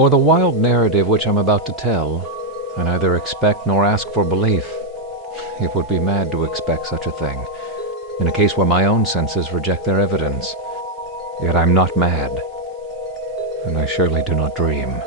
For the wild narrative which I'm about to tell, I neither expect nor ask for belief. It would be mad to expect such a thing, in a case where my own senses reject their evidence. Yet I'm not mad, and I surely do not dream.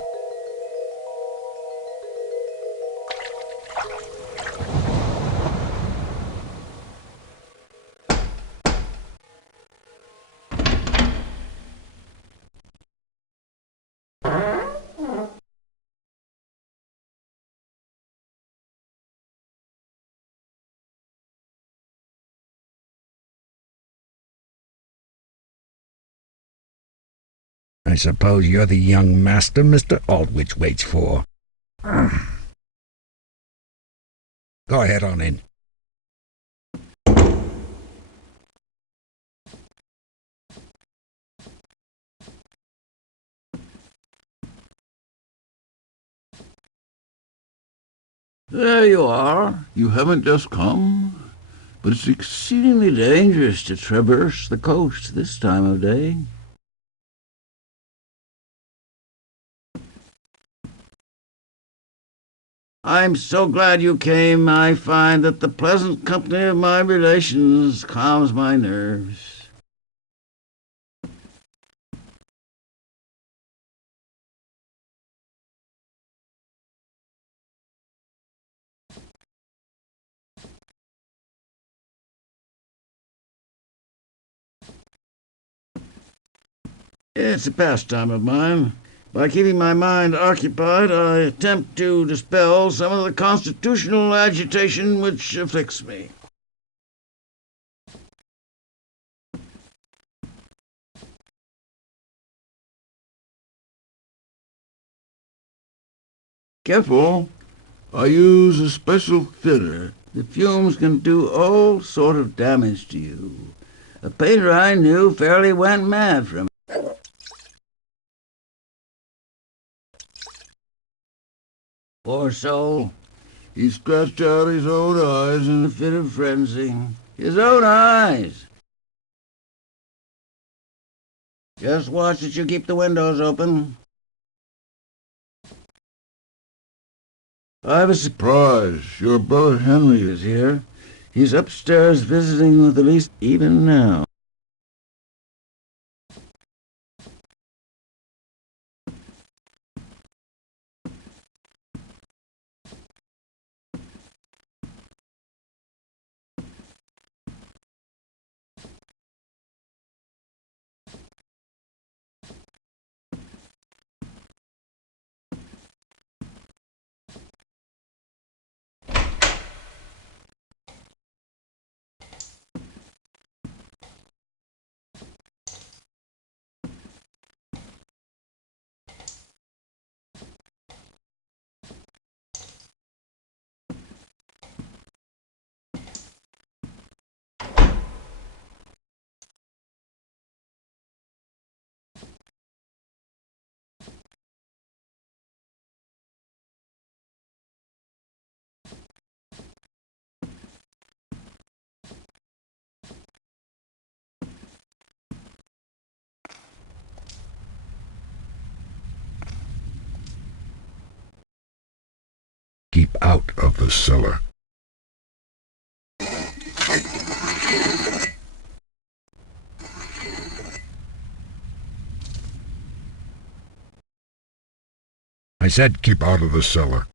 I suppose you're the young master Mr. Aldwych waits for. Go ahead on in. There you are. You haven't just come, but it's exceedingly dangerous to traverse the coast this time of day. I'm so glad you came. I find that the pleasant company of my relations calms my nerves. It's a pastime of mine. By keeping my mind occupied, I attempt to dispel some of the constitutional agitation which afflicts me. Careful. I use a special thinner. The fumes can do all sort of damage to you. A painter I knew fairly went mad from it. Poor soul. He scratched out his own eyes in a fit of frenzy. His own eyes! Just watch that you keep the windows open. I have a surprise. Your brother Henry is here. He's upstairs visiting with Elise even now. Keep out of the cellar. I said keep out of the cellar.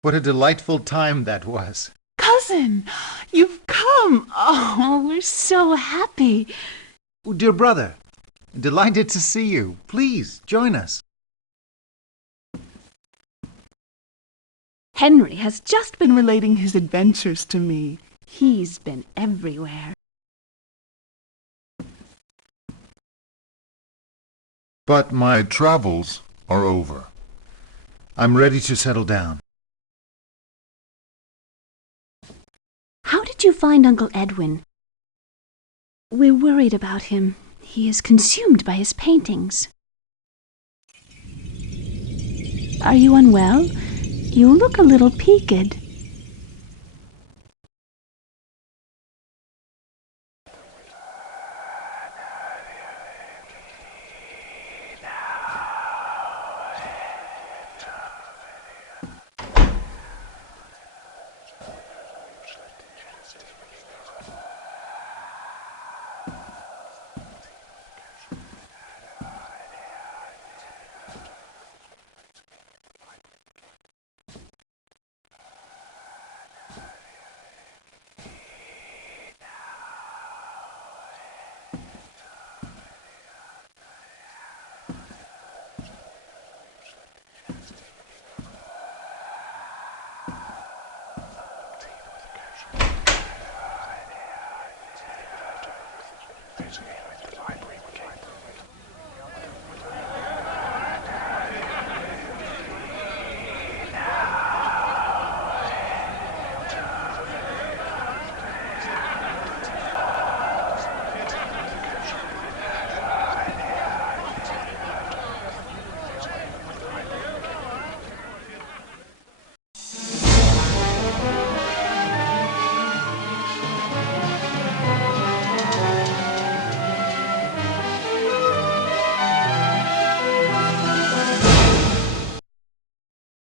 What a delightful time that was. Cousin, you've come. Oh, we're so happy. Oh, dear brother, delighted to see you. Please, join us. Henry has just been relating his adventures to me. He's been everywhere. But my travels are over. I'm ready to settle down. How did you find Uncle Edwin? We're worried about him. He is consumed by his paintings. Are you unwell? You look a little peaked.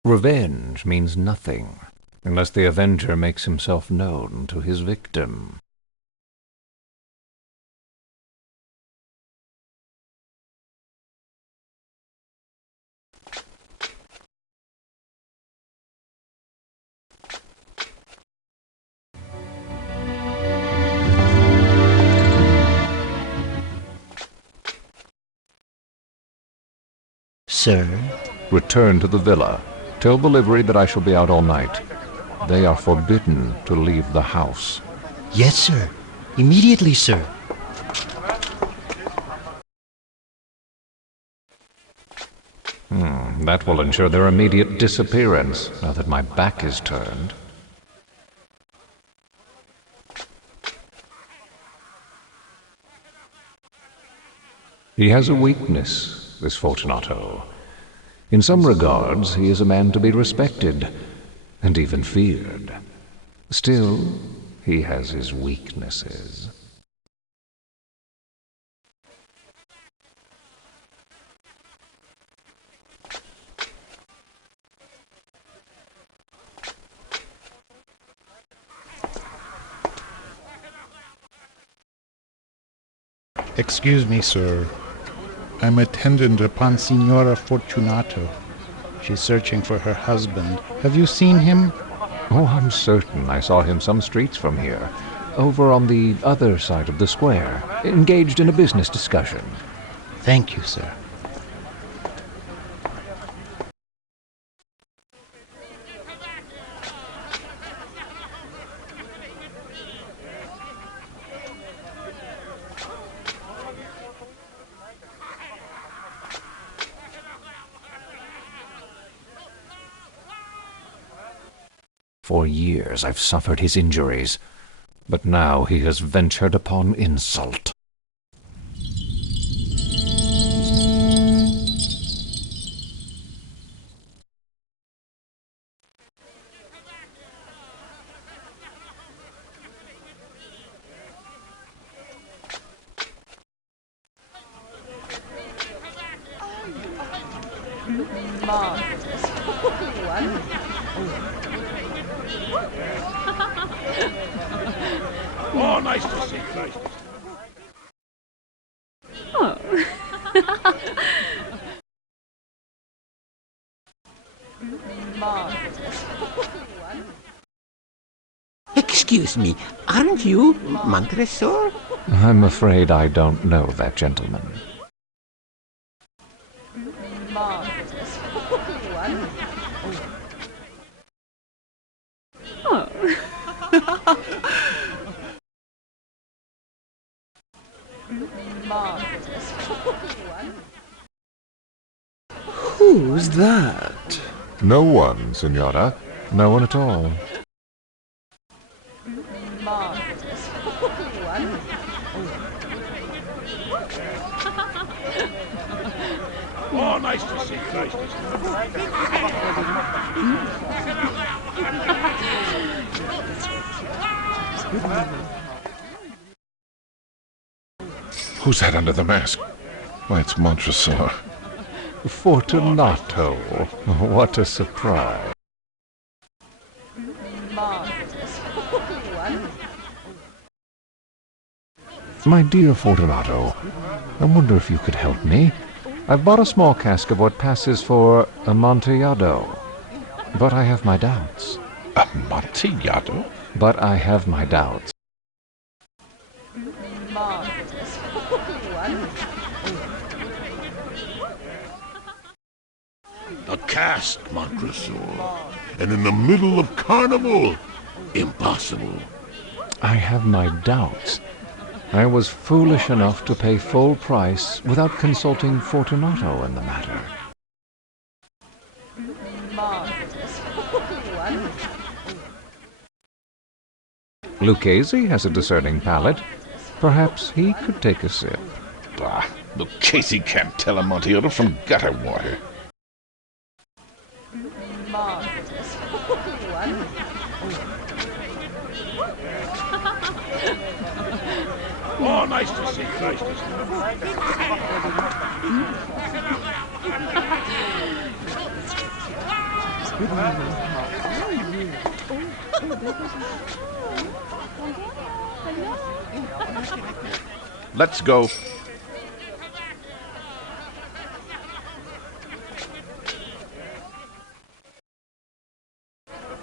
Revenge means nothing unless the avenger makes himself known to his victim. Sir? Return to the villa. Tell the livery that I shall be out all night. They are forbidden to leave the house. Yes, sir. Immediately, sir. That will ensure their immediate disappearance, now that my back is turned. He has a weakness, this Fortunato. In some regards, he is a man to be respected, and even feared. Still, he has his weaknesses. Excuse me, sir. I'm attendant upon Signora Fortunato. She's searching for her husband. Have you seen him? Oh, I'm certain I saw him some streets from here, over on the other side of the square, engaged in a business discussion. Thank you, sir. For years I've suffered his injuries, but now he has ventured upon insult. Oh, nice to see you. Nice to see Excuse me, aren't you Montresor? I'm afraid I don't know that gentleman. Who's that? No one, Signora. No one at all. Oh, nice to see you. Nice to Who's that under the mask? Why, it's Montresor. Fortunato. What a surprise. My dear Fortunato, I wonder if you could help me. I've bought a small cask of what passes for Amontillado, but I have my doubts. Amontillado? But I have my doubts. A cask, Montresor. And in the middle of carnival? Impossible. I have my doubts. I was foolish enough to pay full price without consulting Fortunato in the matter. Lucchese has a discerning palate. Perhaps he could take a sip. Bah, Lucchese can't tell Amontillado from gutter water. Oh, nice to see you. Nice to Let's go.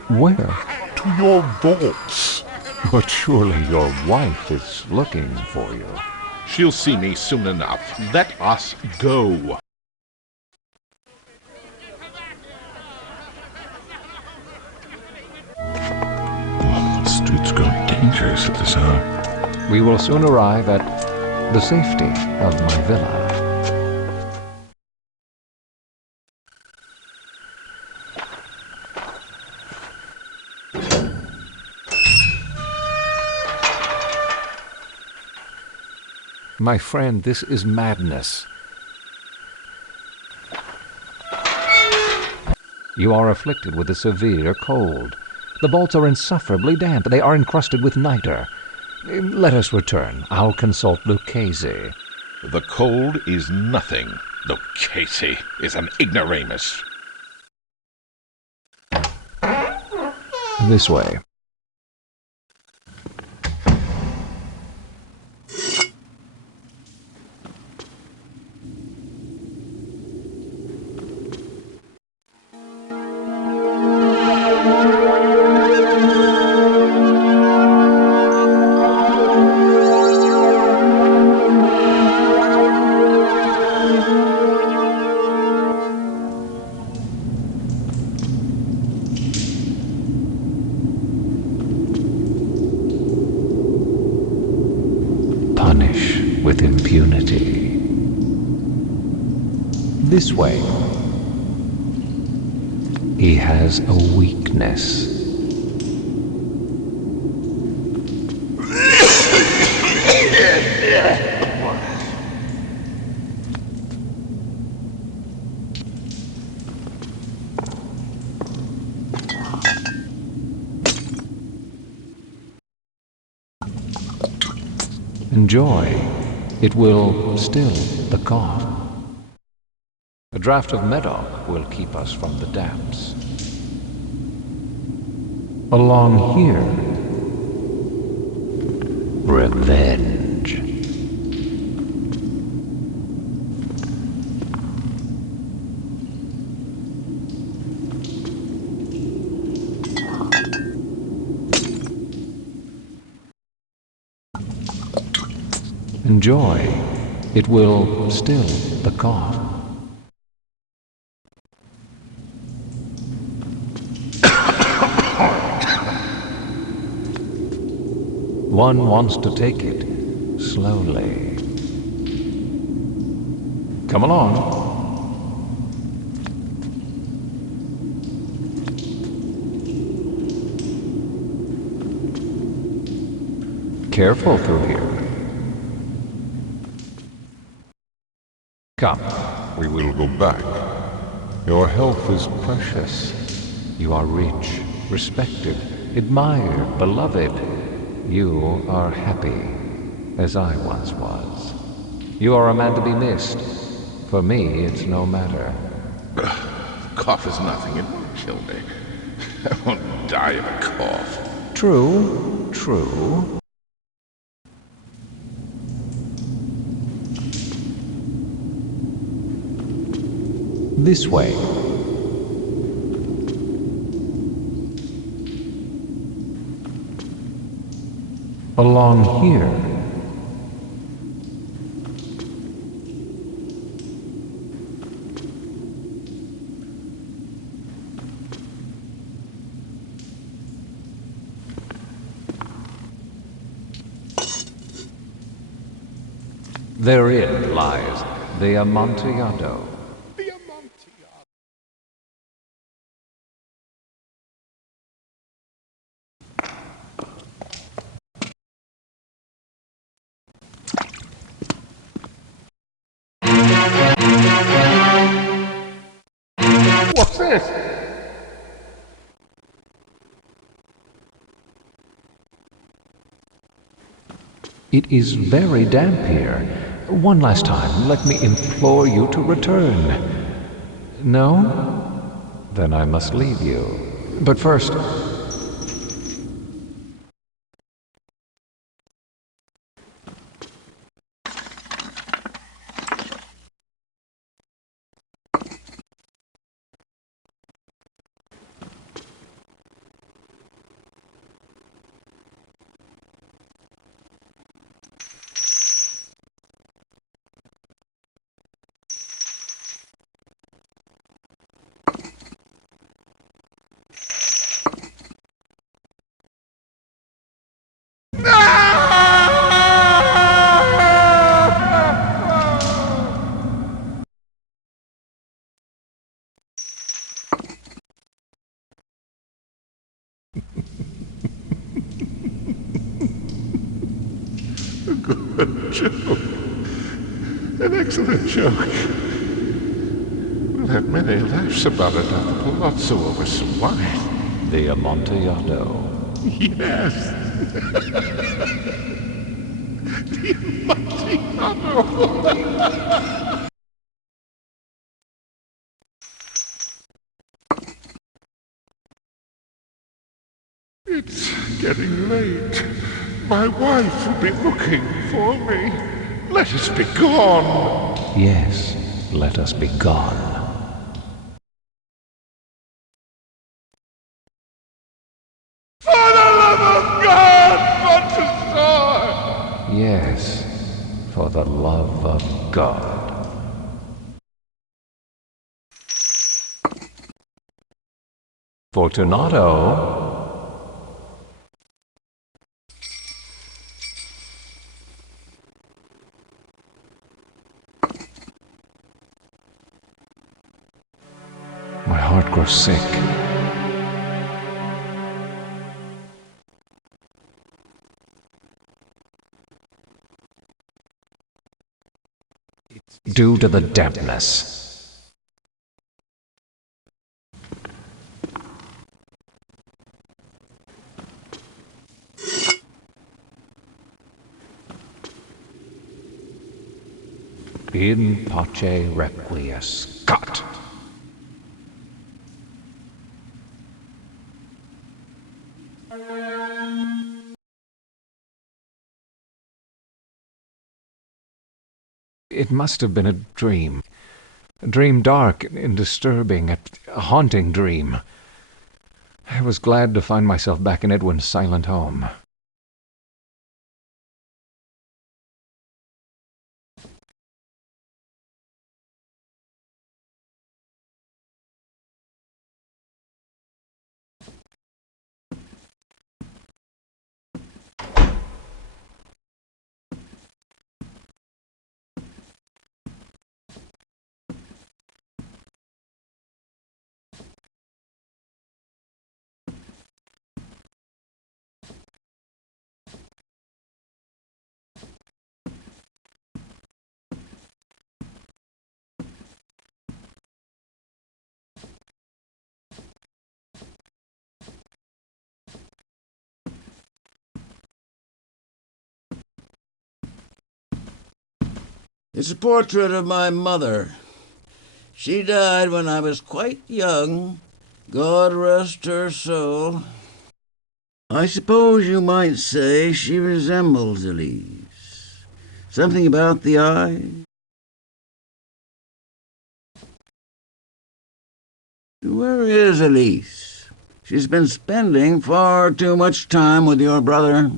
Where? To your vaults. But surely your wife is looking for you. She'll see me soon enough. Let us go. The streets grow dangerous at this hour. We will soon arrive at the safety of my villa. My friend, this is madness. You are afflicted with a severe cold. The vaults are insufferably damp. They are encrusted with niter. Let us return. I'll consult Lucchese. The cold is nothing. Lucchese is an ignoramus. This way. Punish with impunity. This way. He has a weakness. Enjoy. It will still the cough. A draught of Medoc will keep us from the damps. Along here, revenge. Enjoy. It will still the cough. One wants to take it slowly. Come along. Careful through here. Come. we will go back. Your health is precious. You are rich, respected, admired, beloved. You are happy, as I once was. You are a man to be missed. For me, it's no matter. Cough is nothing. It won't kill me. I won't die of a cough. True, true. This way. Along here. Therein lies the Amontillado. What's this? It is very damp here. One last time, let me implore you to return. No? Then I must leave you. But first... Good joke. An excellent joke. We'll have many laughs about it at the palazzo over some wine. The Amontillado. Yes. The Amontillado. It's getting late. My wife will be looking for me. Let us be gone. Yes, let us be gone. For the love of God, Montresor! Yes, for the love of God. Fortunato. My heart grows sick. Due to the dampness. In pace requiescat. It must have been a dream. A dream dark and disturbing, a haunting dream. I was glad to find myself back in Edwin's silent home. It's a portrait of my mother. She died when I was quite young. God rest her soul. I suppose you might say she resembles Elise. Something about the eye. Where is Elise? She's been spending far too much time with your brother.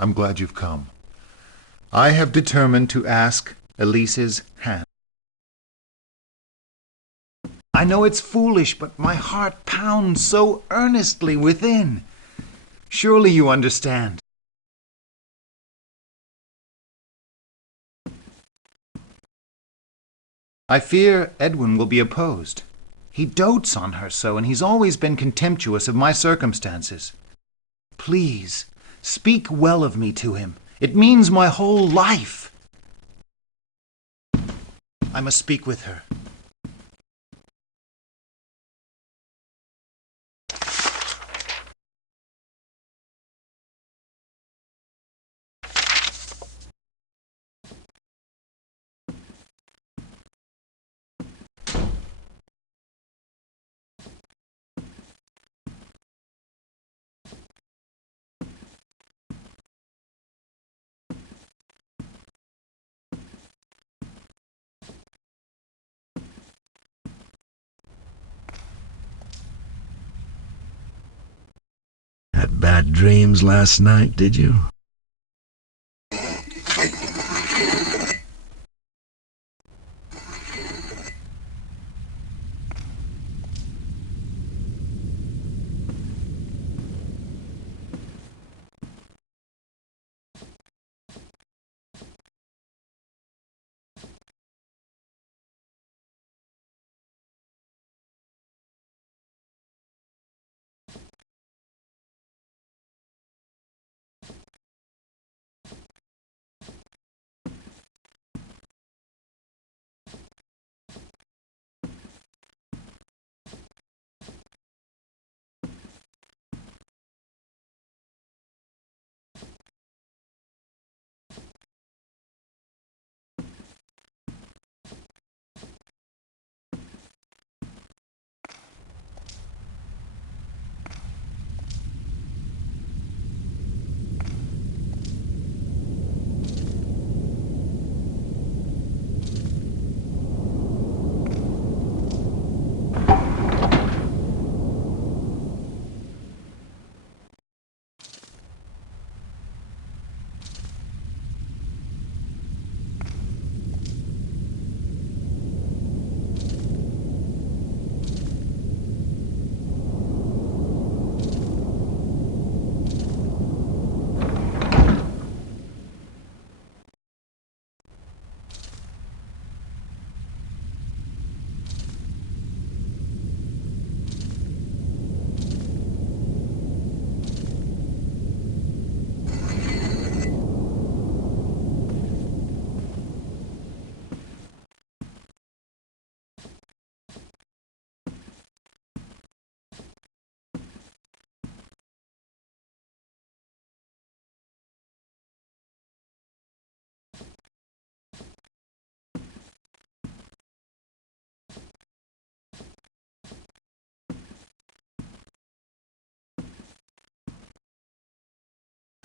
I'm glad you've come. I have determined to ask Elise's hand. I know it's foolish, but my heart pounds so earnestly within. Surely you understand. I fear Edwin will be opposed. He dotes on her so, and he's always been contemptuous of my circumstances. Please, speak well of me to him. It means my whole life. I must speak with her. Had bad dreams last night, did you?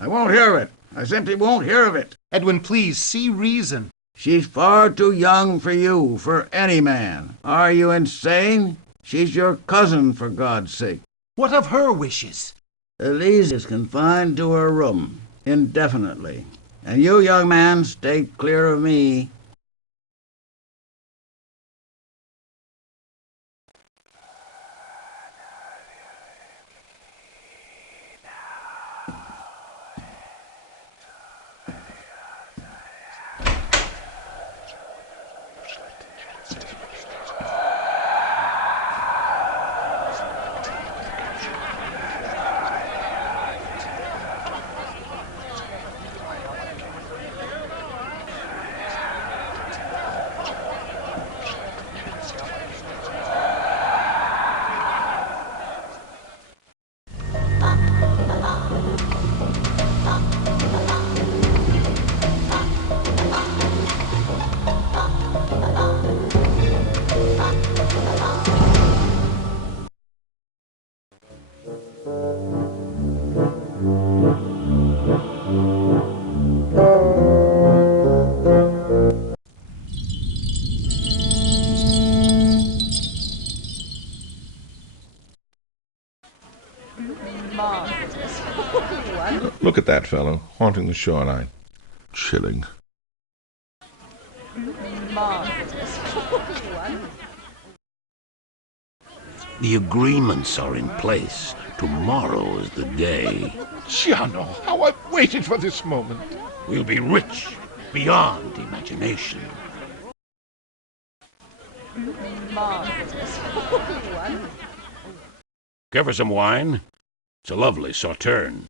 I won't hear of it. I simply won't hear of it. Edwin, please, see reason. She's far too young for you, for any man. Are you insane? She's your cousin, for God's sake. What of her wishes? Elise is confined to her room, indefinitely. And you, young man, stay clear of me. Look at that fellow, haunting the shoreline. Chilling. The agreements are in place. Tomorrow is the day. Giano, how I've waited for this moment. We'll be rich beyond imagination. Care for some wine? It's a lovely sauterne.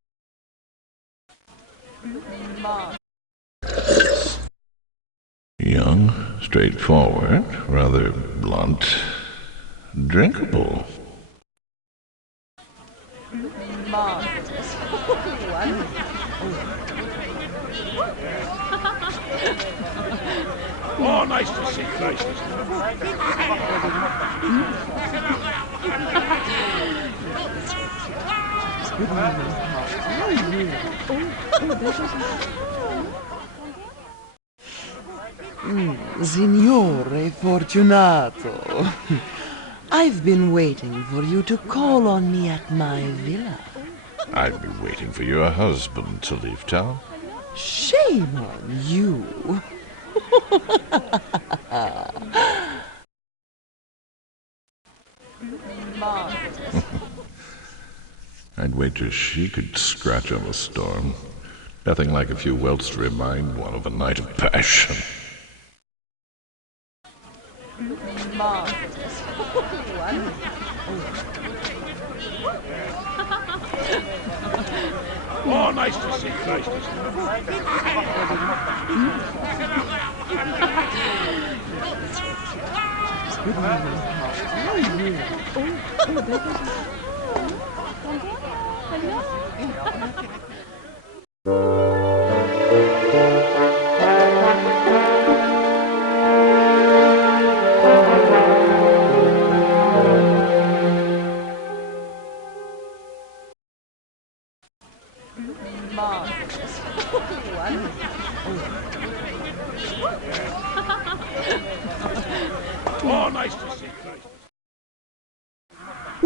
Young, straightforward, rather blunt, drinkable. Oh, nice to see you, nice to see Signore Fortunato, I've been waiting for you to call on me at my villa. I've been waiting for your husband to leave town. Shame on you. I'd wager she could scratch on the storm. Nothing like a few welts to remind one of a night of passion. Oh, nice to see you, nice to Oh, nice to see you.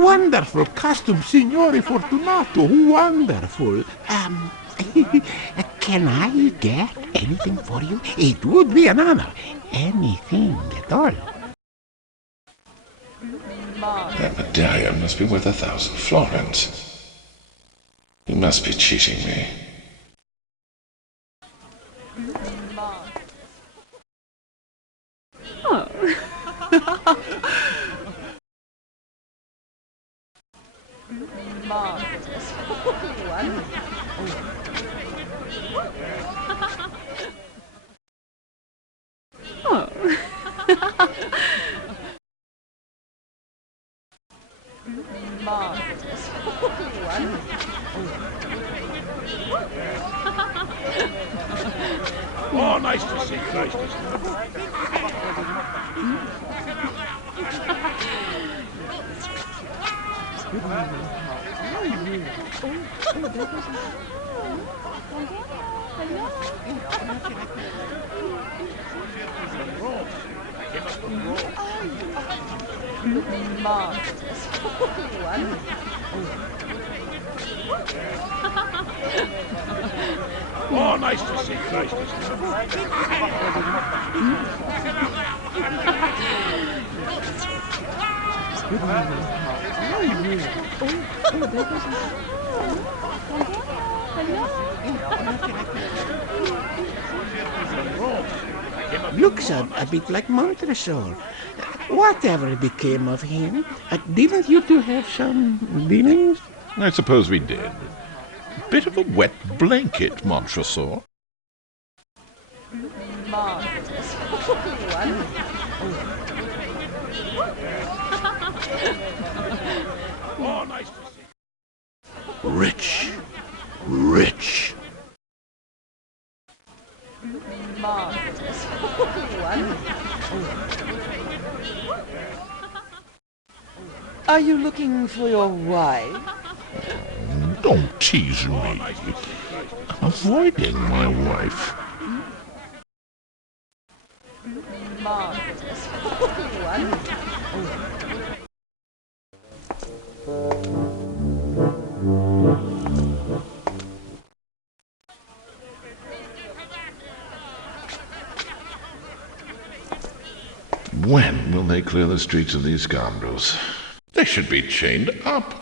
Wonderful costume, Signore Fortunato. Wonderful. Can I get anything for you? It would be an honor. Anything at all. That medallion must be worth 1,000 florins. You must be cheating me. Oh. Oh, nice to see you, nice to see you. Oh, nice to see you. Nice to see Looks a bit like Montresor. Whatever became of him? Didn't you two have some dealings? I suppose we did. Bit of a wet blanket, Montresor. Oh, nice to see you. Rich. Rich. Are you looking for your wife? Don't tease me. I'm avoiding my wife. When will they clear the streets of these scoundrels? They should be chained up.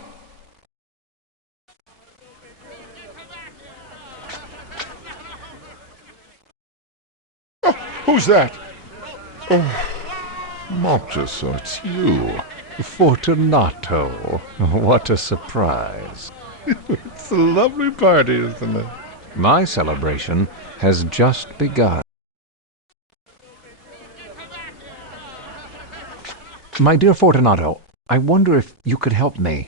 Oh, who's that? Oh, Montresor, it's you. Fortunato, what a surprise. It's a lovely party, isn't it? My celebration has just begun. My dear Fortunato, I wonder if you could help me.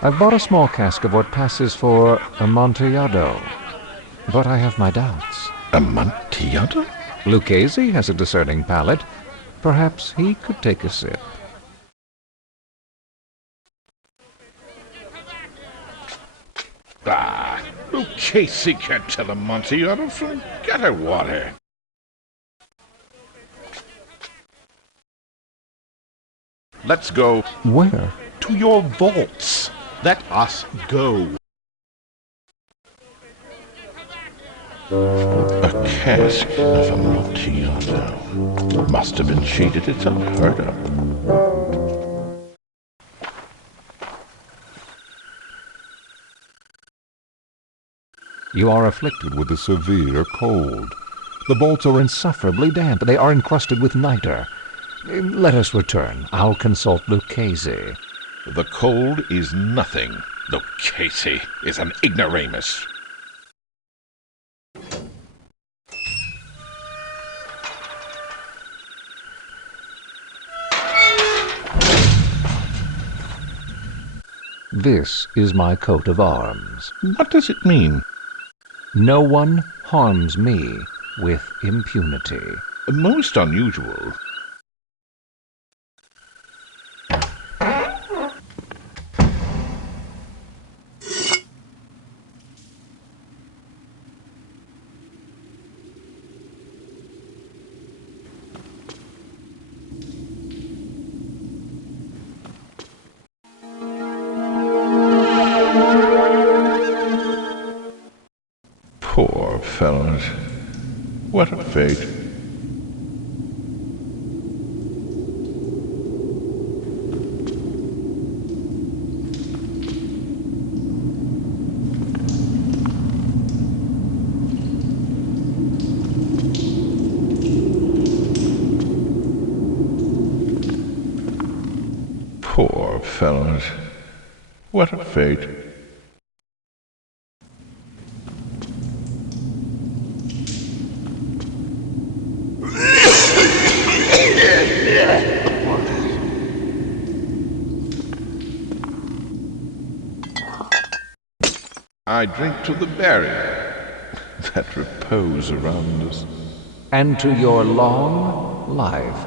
I've bought a small cask of what passes for Amontillado, but I have my doubts. Amontillado? Lucchese has a discerning palate. Perhaps he could take a sip. Ah, Lucchese can't tell Amontillado from gutter water. Let's go. Where? To your vaults. Let us go. A cask of Amontillado. Must have been cheated. It's unheard of. You are afflicted with a severe cold. The vaults are insufferably damp. They are encrusted with nitre. Let us return. I'll consult Lucchese. The cold is nothing. Lucchese is an ignoramus. This is my coat of arms. What does it mean? No one harms me with impunity. Most unusual. Poor fellows. What a fate. Poor fellows. What a fate. I drink to the barrier that repose around us. And to your long life.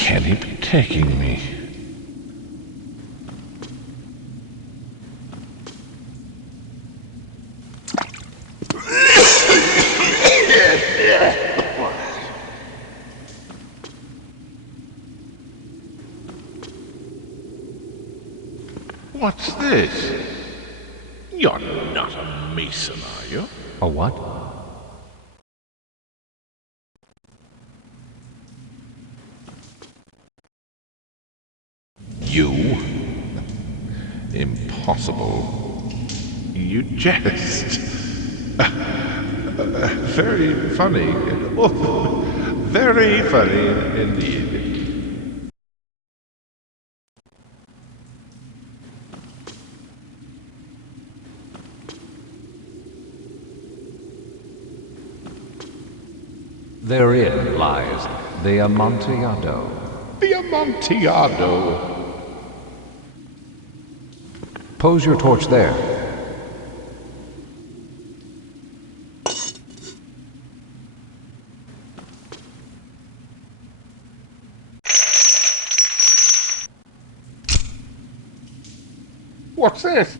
can he be taking me? What's this? You're not a mason, are you? A what? You? Impossible. You jest. Very funny. Oh, very funny indeed. Therein lies the Amontillado. The Amontillado. Pose your torch there. What's this?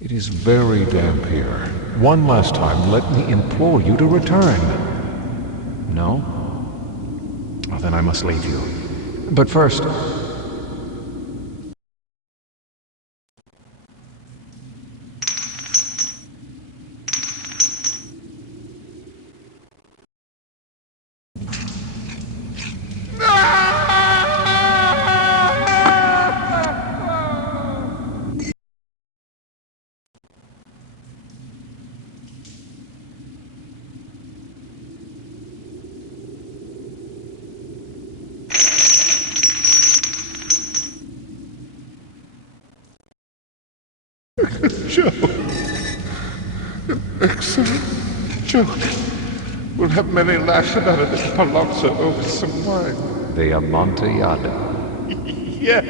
It is very damp here. One last time, let me implore you to return. No? Well, then I must leave you. But first... Joke. An excellent joke. We'll have many laughs about it at Palazzo over some wine. The Amontillado. Yes.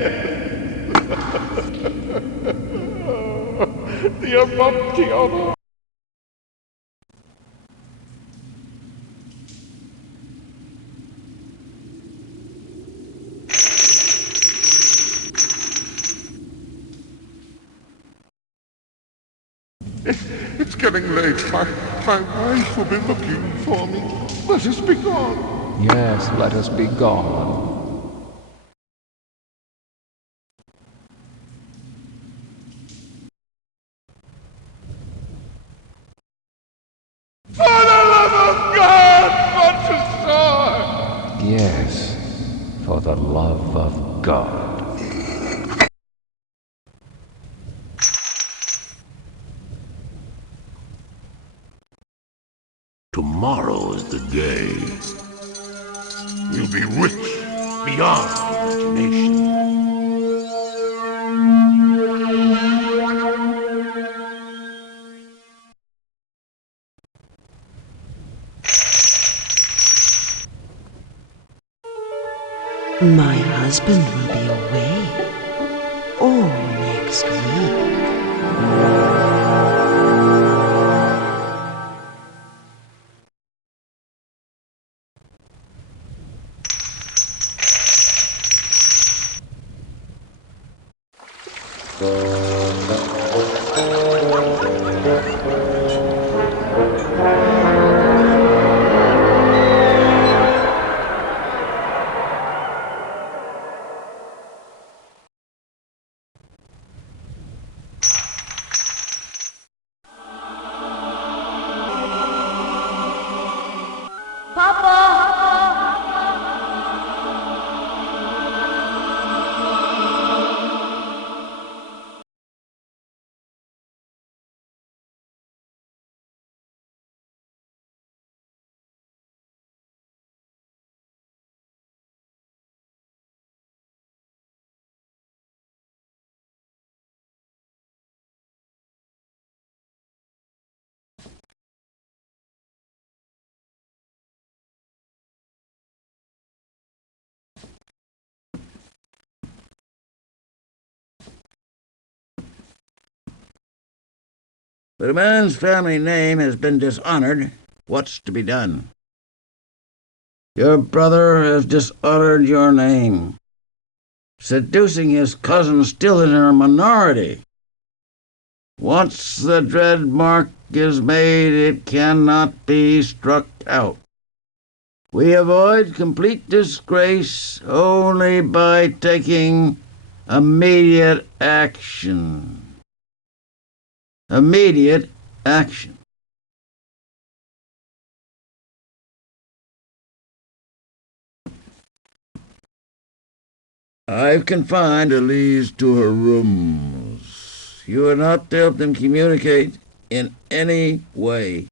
The Amontillado. It's getting late. My wife will be looking for me. Let us be gone. Yes, let us be gone. For the love of God, Montresor! Yes, for the love of God. Tomorrow's the day. We'll be rich beyond imagination. My husband will be away. Oh, next week. But a man's family name has been dishonored. What's to be done? Your brother has dishonored your name, seducing his cousin still in her minority. Once the dread mark is made, it cannot be struck out. We avoid complete disgrace only by taking immediate action. Immediate action. I've confined Elise to her rooms. You are not to help them communicate in any way.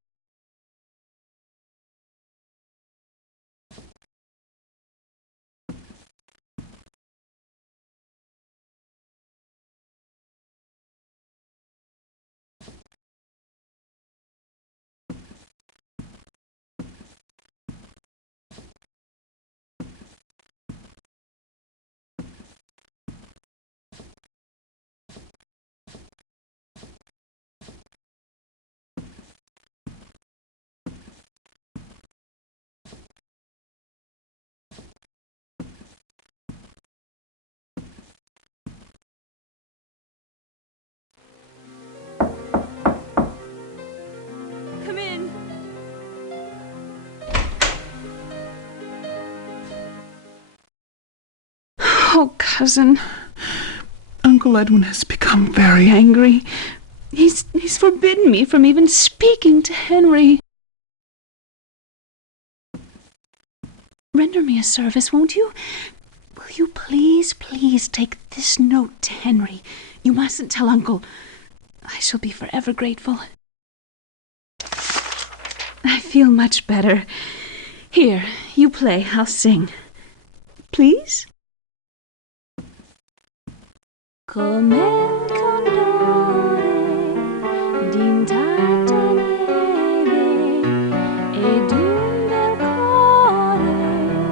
Come in. Oh, cousin. Uncle Edwin has become very angry. He's forbidden me from even speaking to Henry. Render me a service, won't you? Will you please take this note to Henry? You mustn't tell Uncle. I shall be forever grateful. I feel much better. Here, you play, I'll sing. Please? Come il condore d'intata nieve ed un bel cuore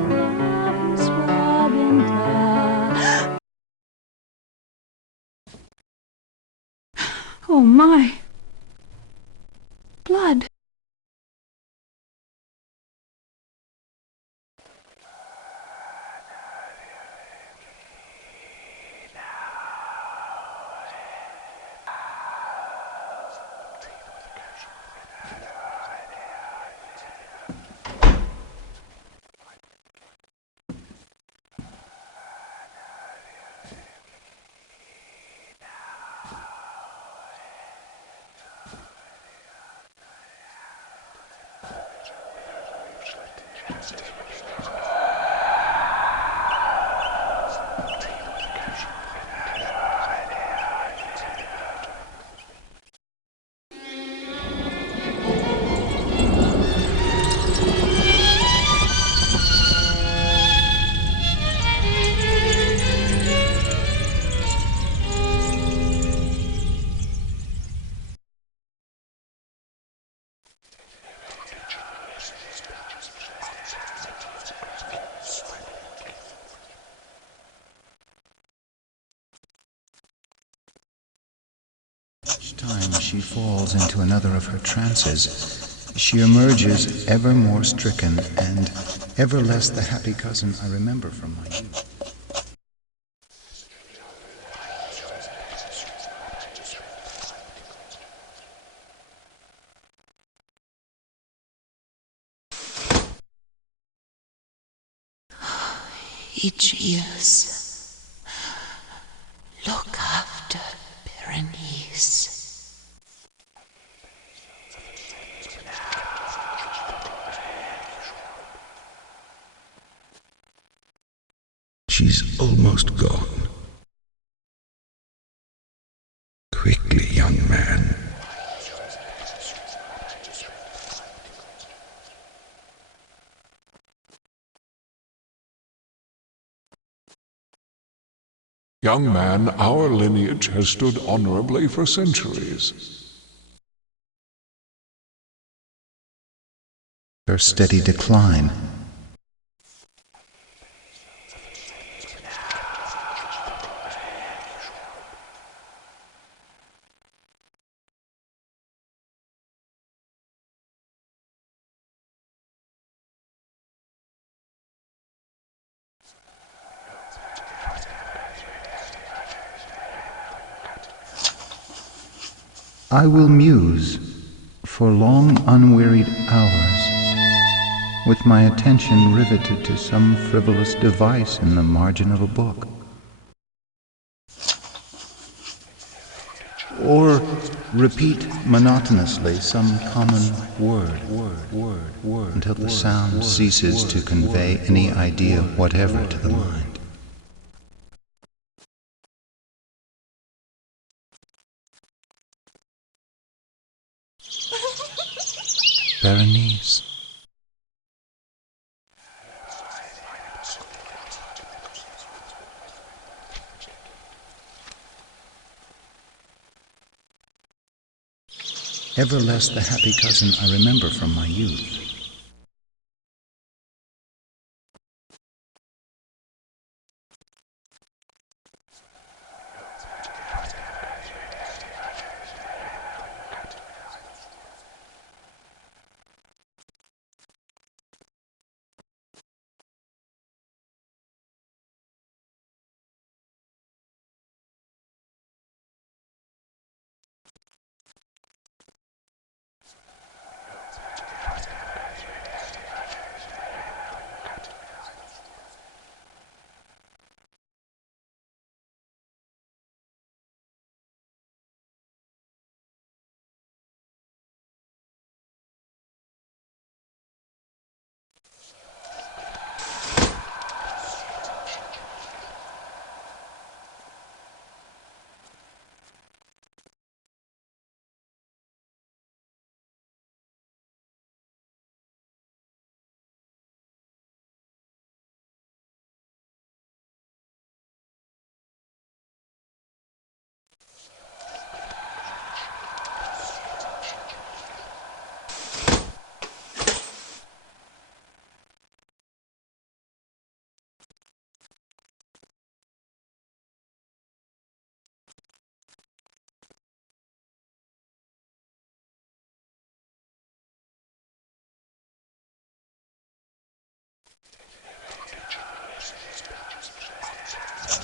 la sua bontà. Oh my! Blood! Each time she falls into another of her trances, she emerges ever more stricken and ever less the happy cousin I remember from my youth. Aegeus, look after Berenice. She's almost gone. Quickly, young man. Young man, our lineage has stood honorably for centuries. Her steady decline. I will muse for long unwearied hours, with my attention riveted to some frivolous device in the margin of a book. Or repeat monotonously some common word until the sound ceases to convey any idea whatever to the mind. Berenice. Ever less the happy cousin I remember from my youth.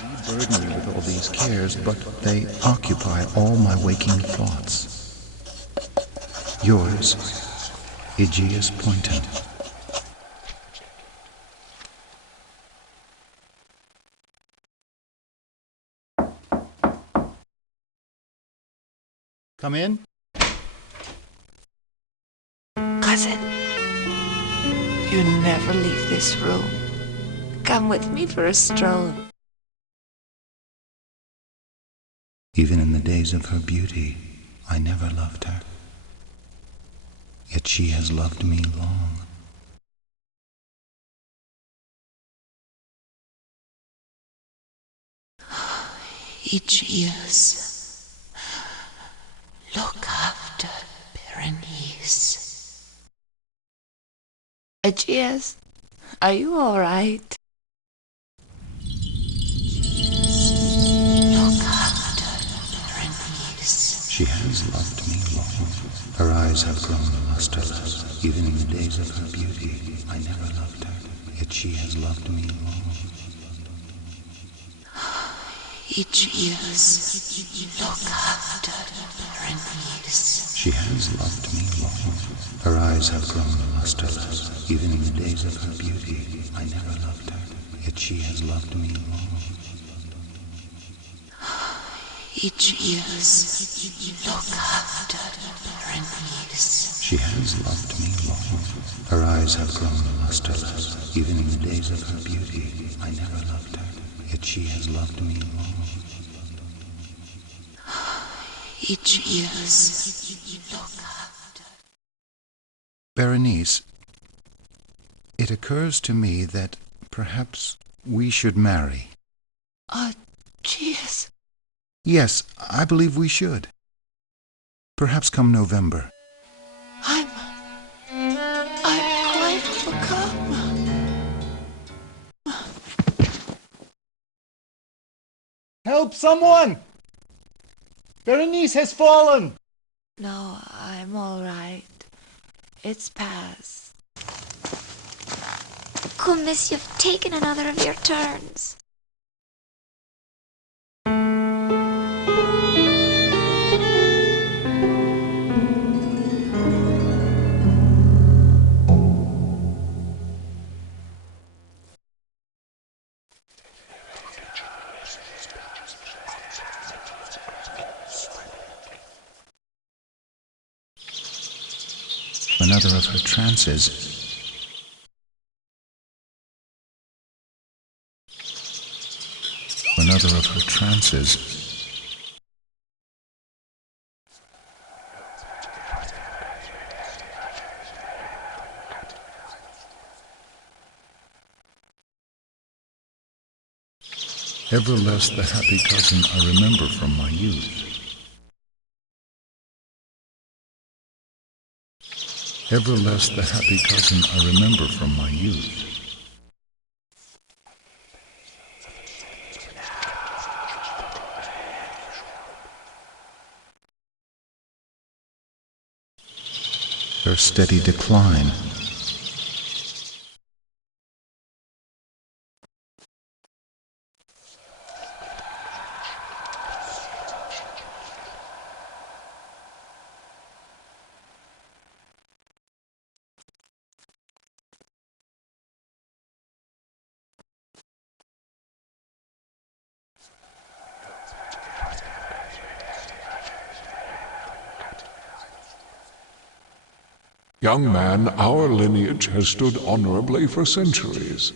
You burden me with all these cares, but they occupy all my waking thoughts. Yours, Aegeus Poynton. Come in. Cousin, you never leave this room. Come with me for a stroll. Even in the days of her beauty, I never loved her. Yet she has loved me long. Aegeus, look after Berenice. Aegeus, are you all right? Look after Berenice. She has loved me long. Her eyes have grown lusterless. Even in the days of her beauty, I never loved her. Yet she has loved me long. Aegeus, look after Berenice. She has loved me long. Her eyes have grown lusterless. Even in the days of her beauty, I never loved her. Yet she has loved me long. Aegeus, look after Berenice. She has loved me long. Her eyes have grown lusterless. Even in the days of her beauty, I never loved her. Yet she has loved me long. Aegeus, look after. Berenice, it occurs to me that perhaps we should marry. Aegeus. Yes, I believe we should. Perhaps come November. I'm quite overcome. Help someone! Berenice has fallen! No, I'm all right. It's past. Goodness, you've taken another of your turns. Another of her trances. Another of her trances. Ever less the happy cousin I remember from my youth. Ever less the happy cousin I remember from my youth. Her steady decline. Young man, our lineage has stood honorably for centuries.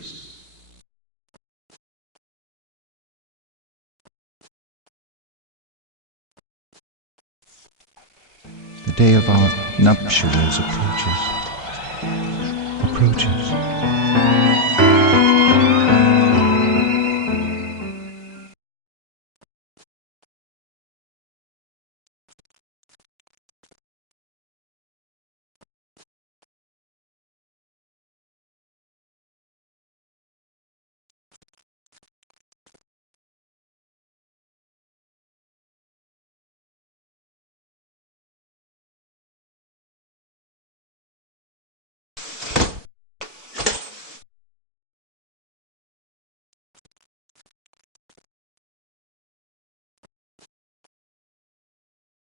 The day of our nuptials approaches.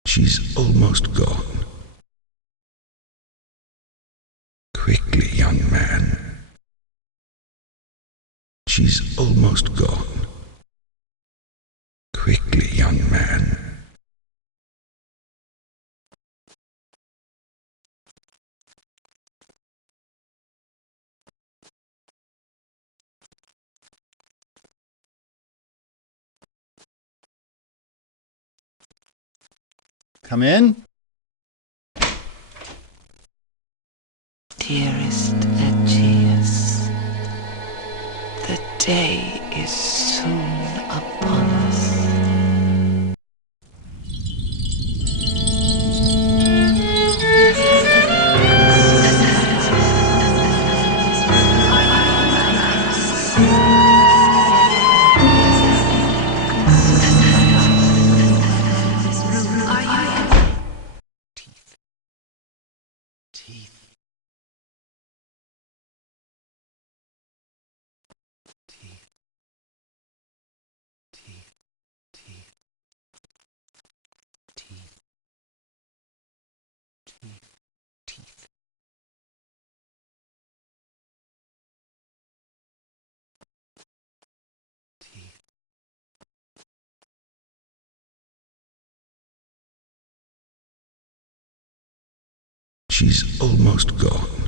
She's almost gone. Quickly, young man. She's almost gone. Quickly, young man. Come in. Dearest Aegeus, the day is soon upon us. She's almost gone.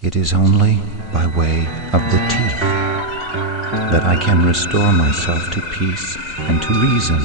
It is only by way of the teeth that I can restore myself to peace and to reason.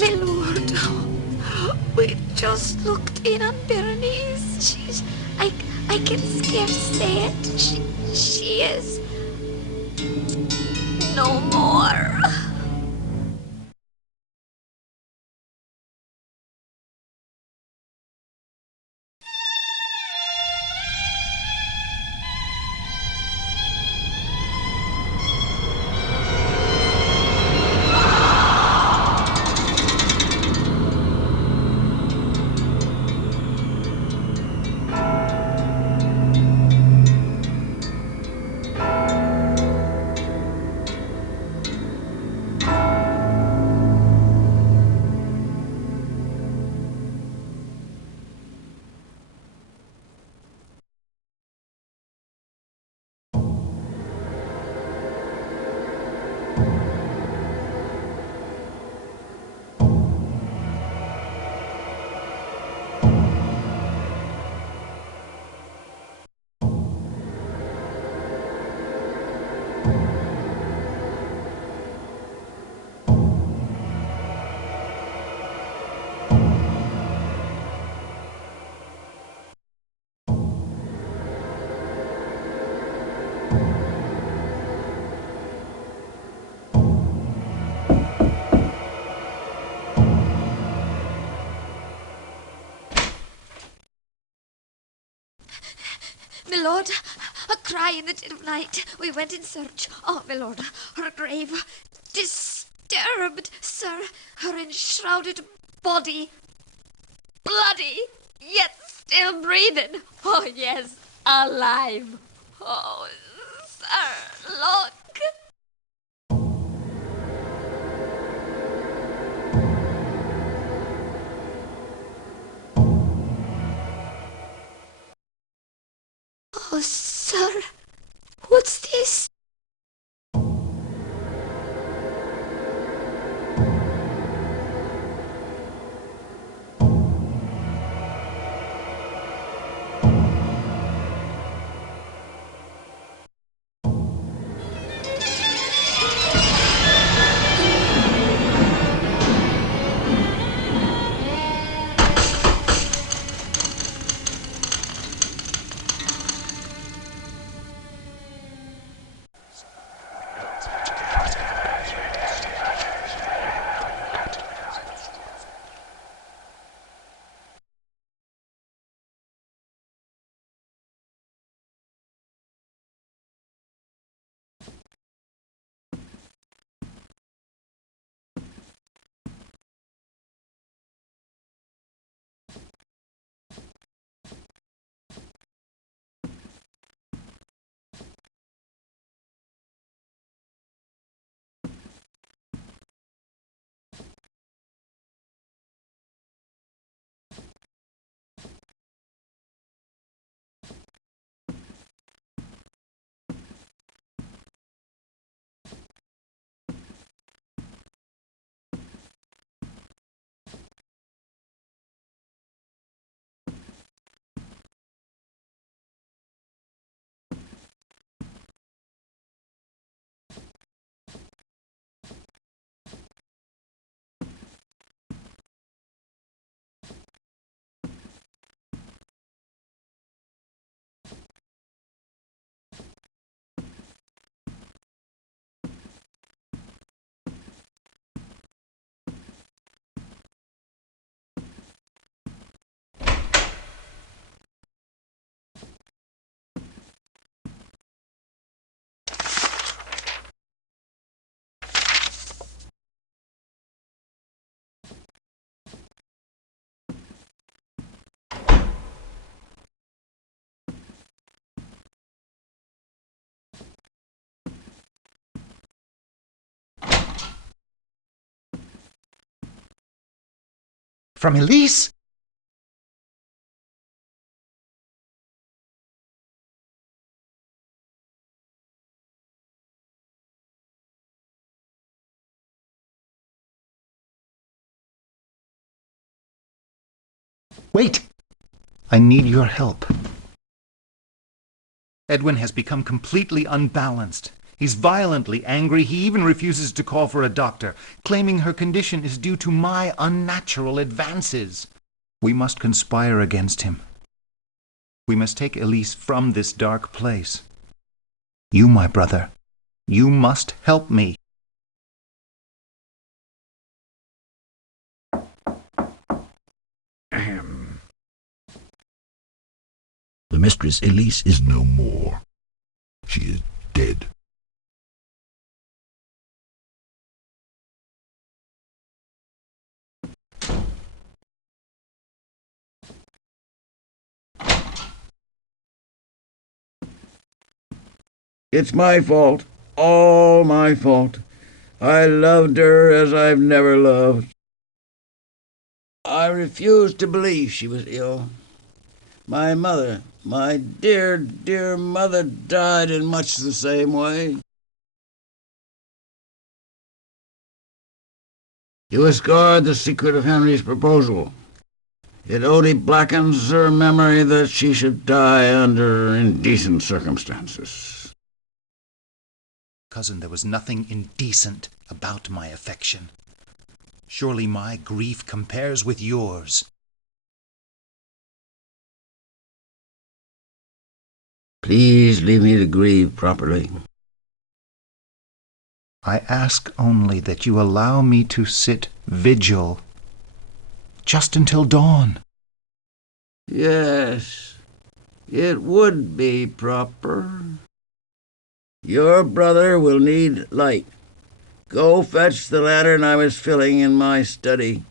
My lord, we just looked in on Berenice. I can scarce say it. She is no more. My lord, a cry in the dead of night. We went in search. Oh, my lord, her grave disturbed, sir. Her enshrouded body, bloody, yet still breathing. Oh, yes, alive. Oh, sir, look. Oh, sir, what's this? From Elise? Wait! I need your help. Edwin has become completely unbalanced. He's violently angry. He even refuses to call for a doctor, claiming her condition is due to my unnatural advances. We must conspire against him. We must take Elise from this dark place. You, my brother, you must help me. The Mistress Elise is no more. She is dead. It's my fault. All my fault. I loved her as I've never loved. I refused to believe she was ill. My mother, my dear, dear mother, died in much the same way. You has guarded the secret of Henry's proposal. It only blackens her memory that she should die under indecent circumstances. Cousin, there was nothing indecent about my affection. Surely my grief compares with yours. Please leave me to grieve properly. I ask only that you allow me to sit vigil just until dawn. Yes, it would be proper. Your brother will need light. Go fetch the lantern I was filling in my study.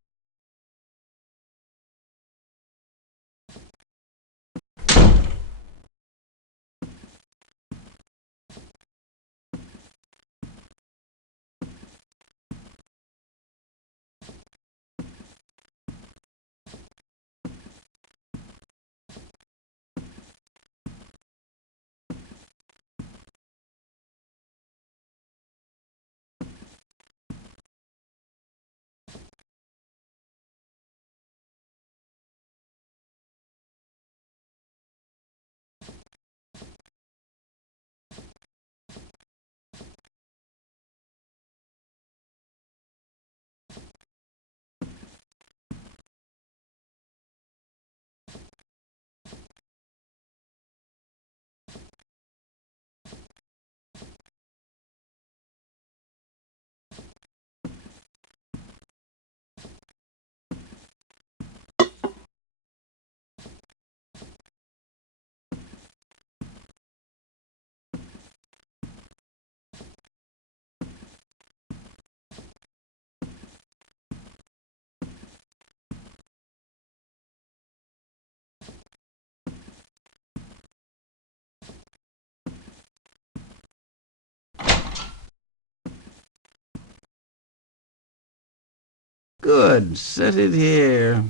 Good, set it here.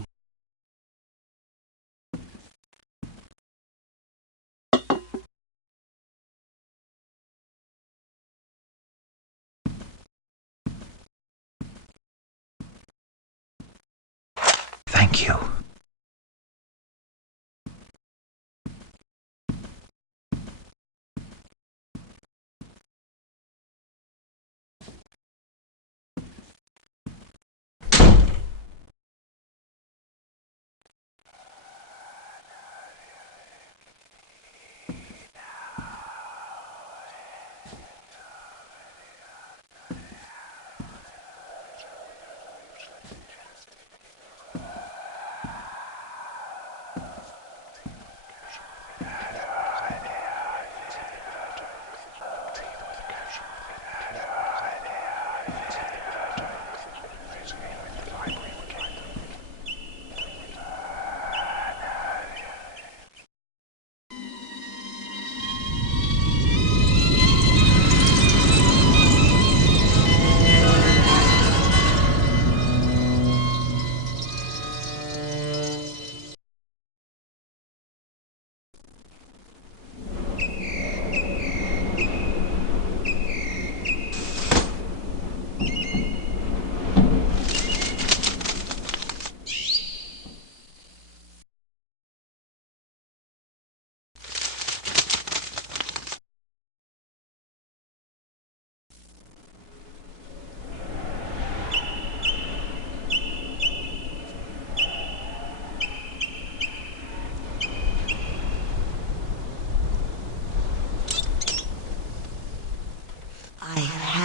Thank you.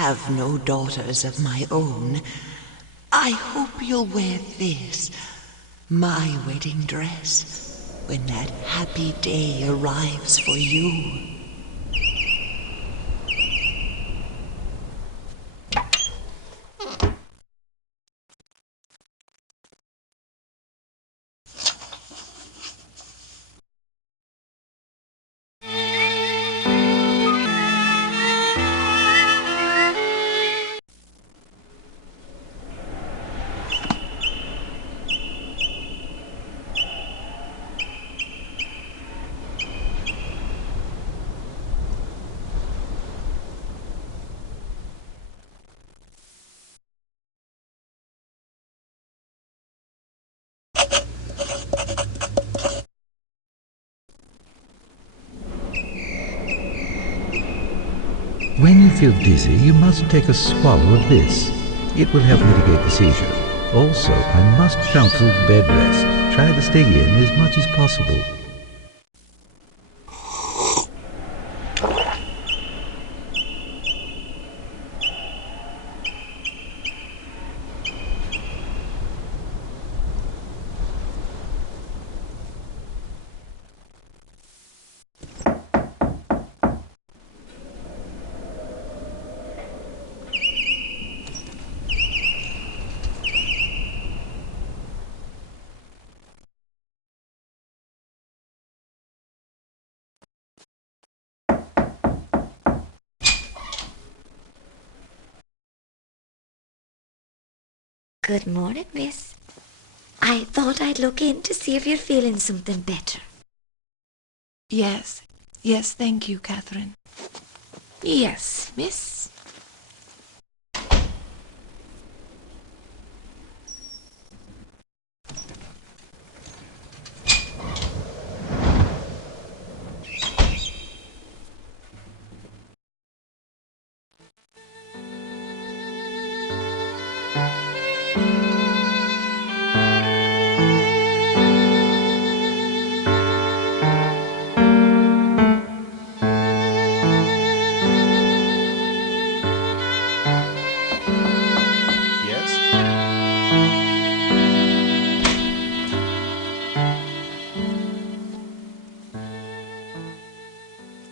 have no daughters of my own, I hope you'll wear this, my wedding dress, when that happy day arrives for you. When you feel dizzy, you must take a swallow of this. It will help mitigate the seizure. Also, I must counsel bed rest. Try to stay in as much as possible. Good morning, miss. I thought I'd look in to see if you're feeling something better. Yes, thank you, Catherine. Yes, miss.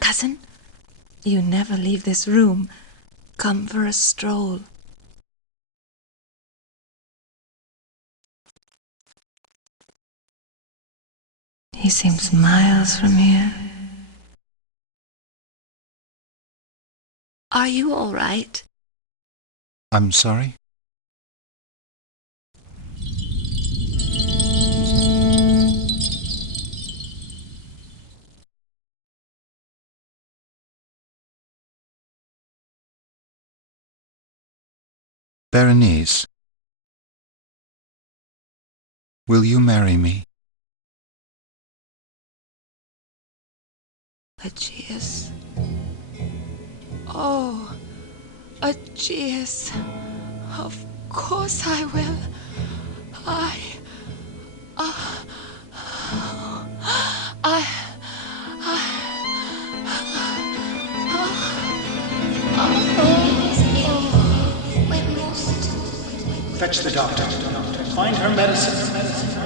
Cousin, you never leave this room. Come for a stroll. He seems miles from here. Are you all right? I'm sorry? Berenice, will you marry me? Aegeus. Oh, Aegeus. Of course I will. Fetch the doctor. Find her medicine.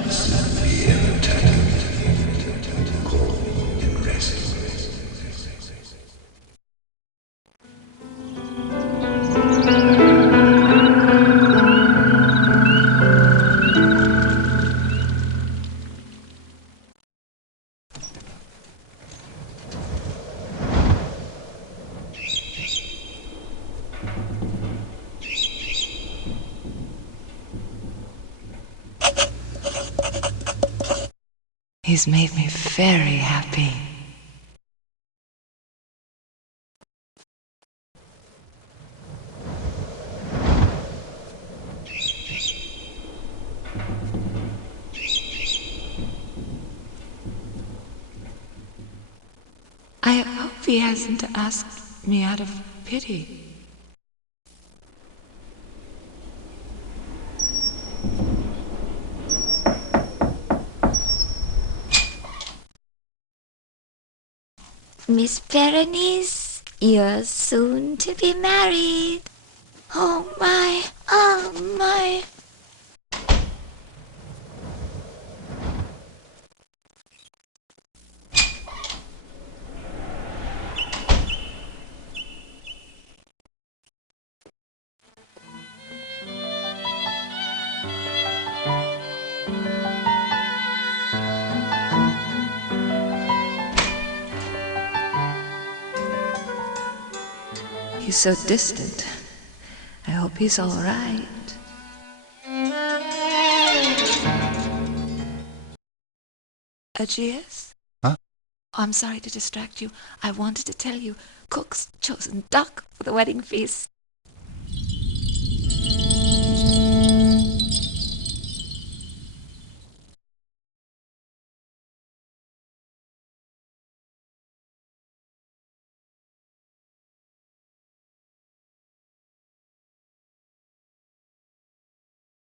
Severe attack. Call and rest. He's made me very happy. I hope he hasn't asked me out of pity. Miss Berenice, you're soon to be married. Oh my, oh my. He's so distant. I hope he's all right. Aegeus? Huh? I'm sorry to distract you. I wanted to tell you, Cook's chosen duck for the wedding feast.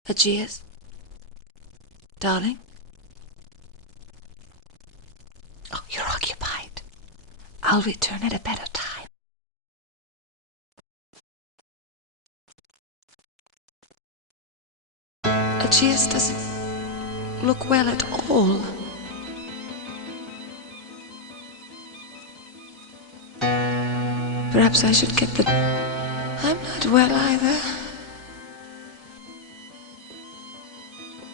Aegeus? Darling? Oh, you're occupied. I'll return at a better time. Aegeus doesn't look well at all. Perhaps I should get the... I'm not well either.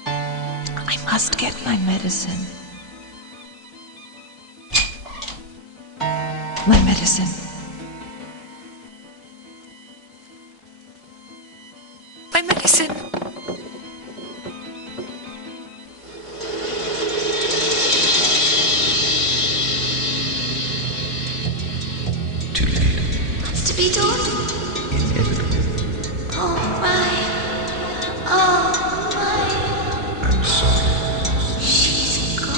I must get my medicine. My medicine. My medicine. Too late. What's to be done? Inevitable. Oh my. Oh my. I'm sorry. She's gone.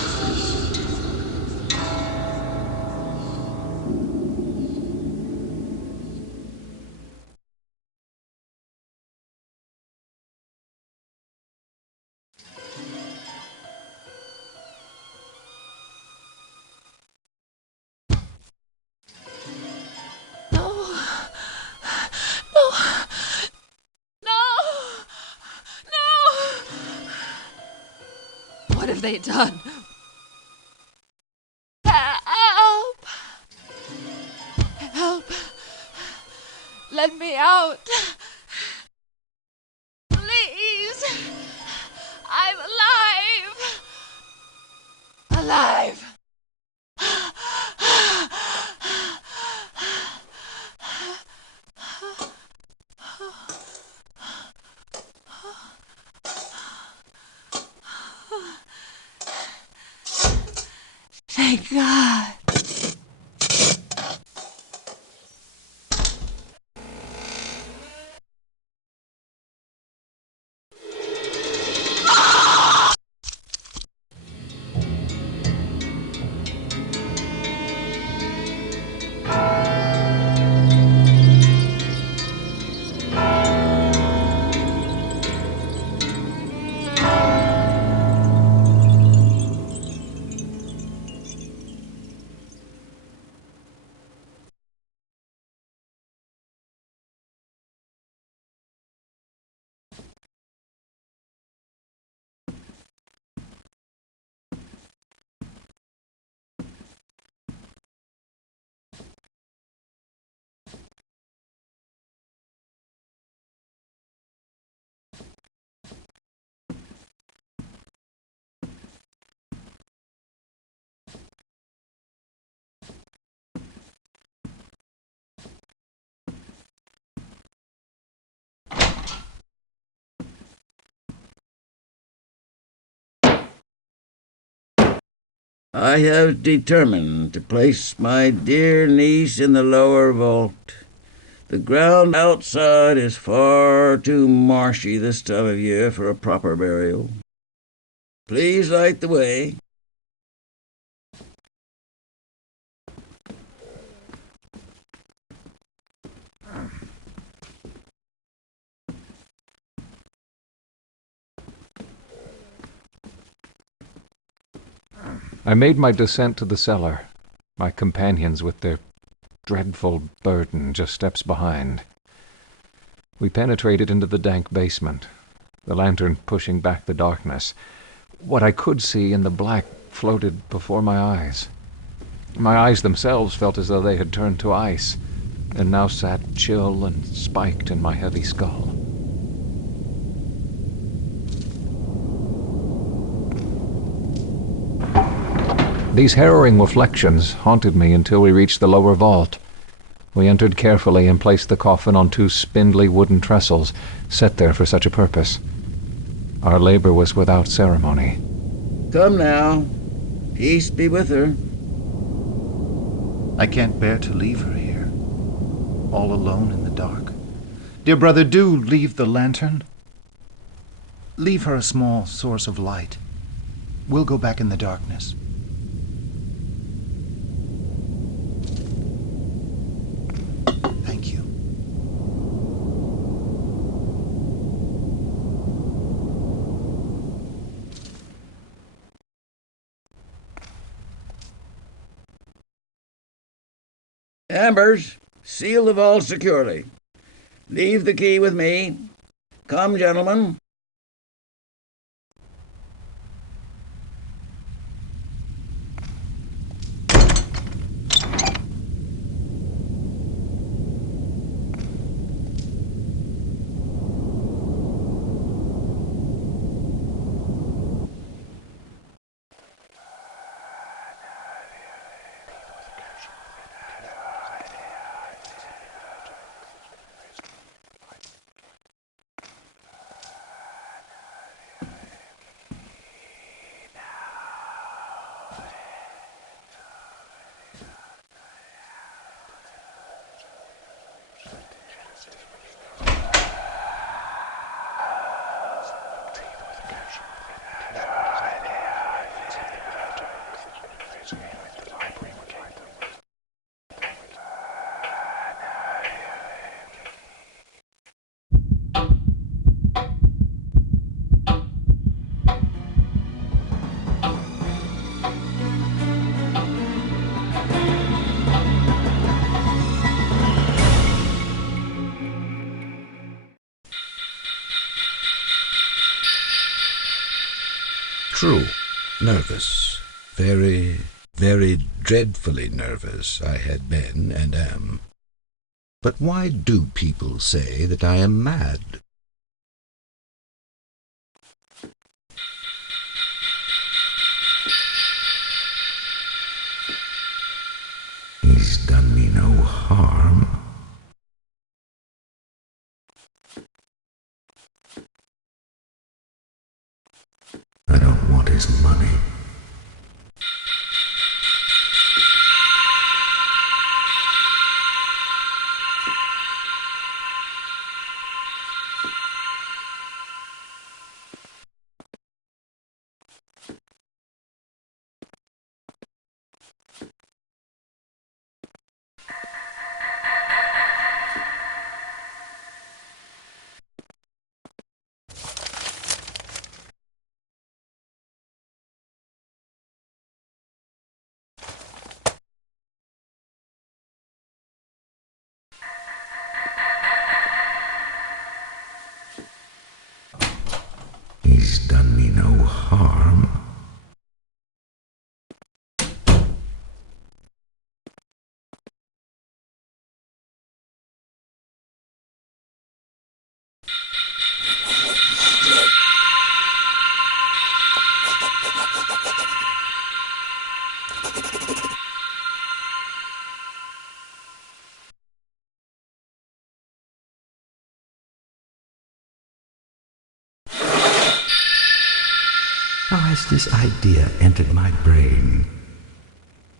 What have they done? Help! Help! Let me out! Please! I'm alive! Alive! Thank God. I have determined to place my dear niece in the lower vault. The ground outside is far too marshy this time of year for a proper burial. Please light the way. I made my descent to the cellar, my companions with their dreadful burden just steps behind. We penetrated into the dank basement, the lantern pushing back the darkness. What I could see in the black floated before my eyes. My eyes themselves felt as though they had turned to ice, and now sat chill and spiked in my heavy skull. These harrowing reflections haunted me until we reached the lower vault. We entered carefully and placed the coffin on 2 spindly wooden trestles, set there for such a purpose. Our labor was without ceremony. Come now. Peace be with her. I can't bear to leave her here, all alone in the dark. Dear brother, do leave the lantern. Leave her a small source of light. We'll go back in the darkness. Thank you. Ambers, seal the vault securely. Leave the key with me. Come, gentlemen. True. Nervous. Very, very dreadfully nervous I had been and am. But why do people say that I am mad? He's done me no harm. I don't want his money. He's done me no harm. How has this idea entered my brain?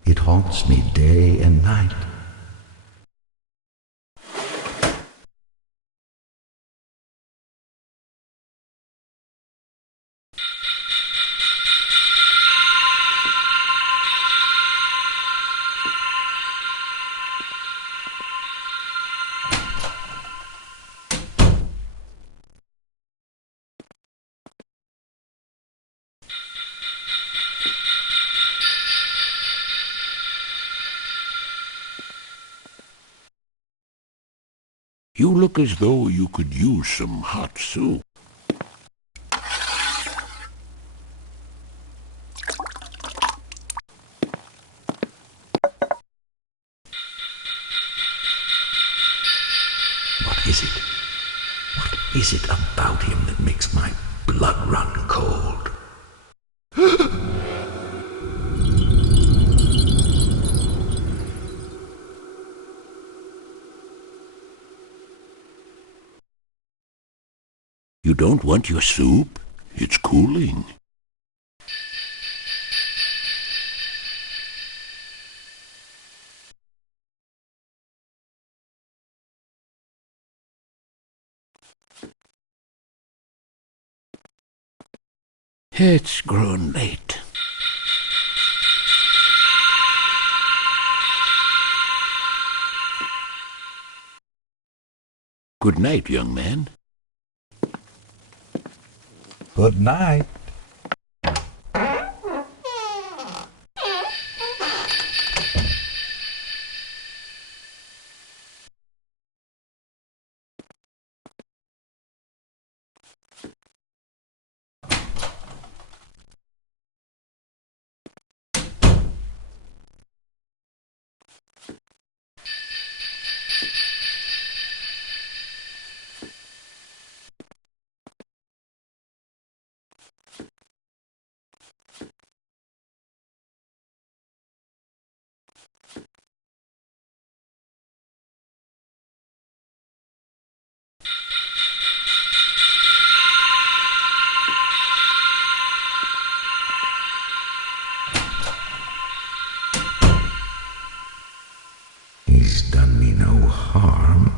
It haunts me day and night. You look as though you could use some hot soup. What is it? What is it about him that makes my blood run cold? You don't want your soup? It's cooling. It's grown late. Good night, young man. Good night. He's done me no harm.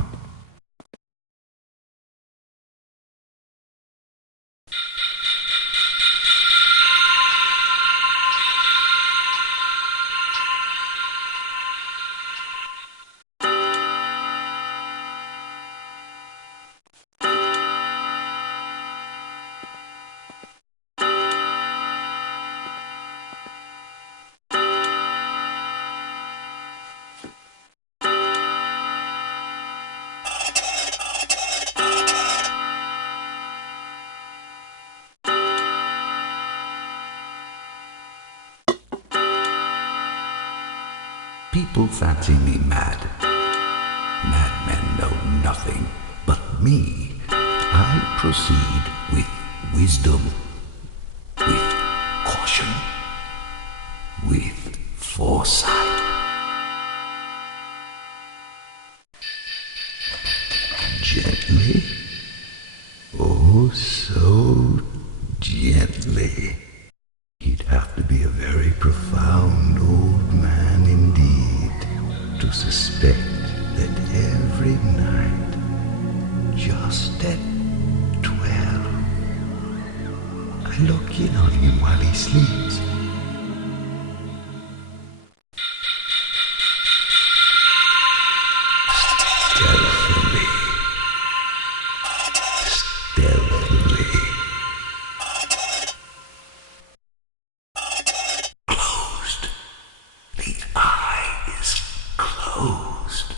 People fancy me mad. Madmen know nothing but me. I proceed with wisdom, with caution, with foresight. Gently, oh so gently. He'd have to be a very profound old man indeed to suspect that every night, just at 12, I look in on him while he sleeps. Stealthily, stealthily. Closed. The eye is closed.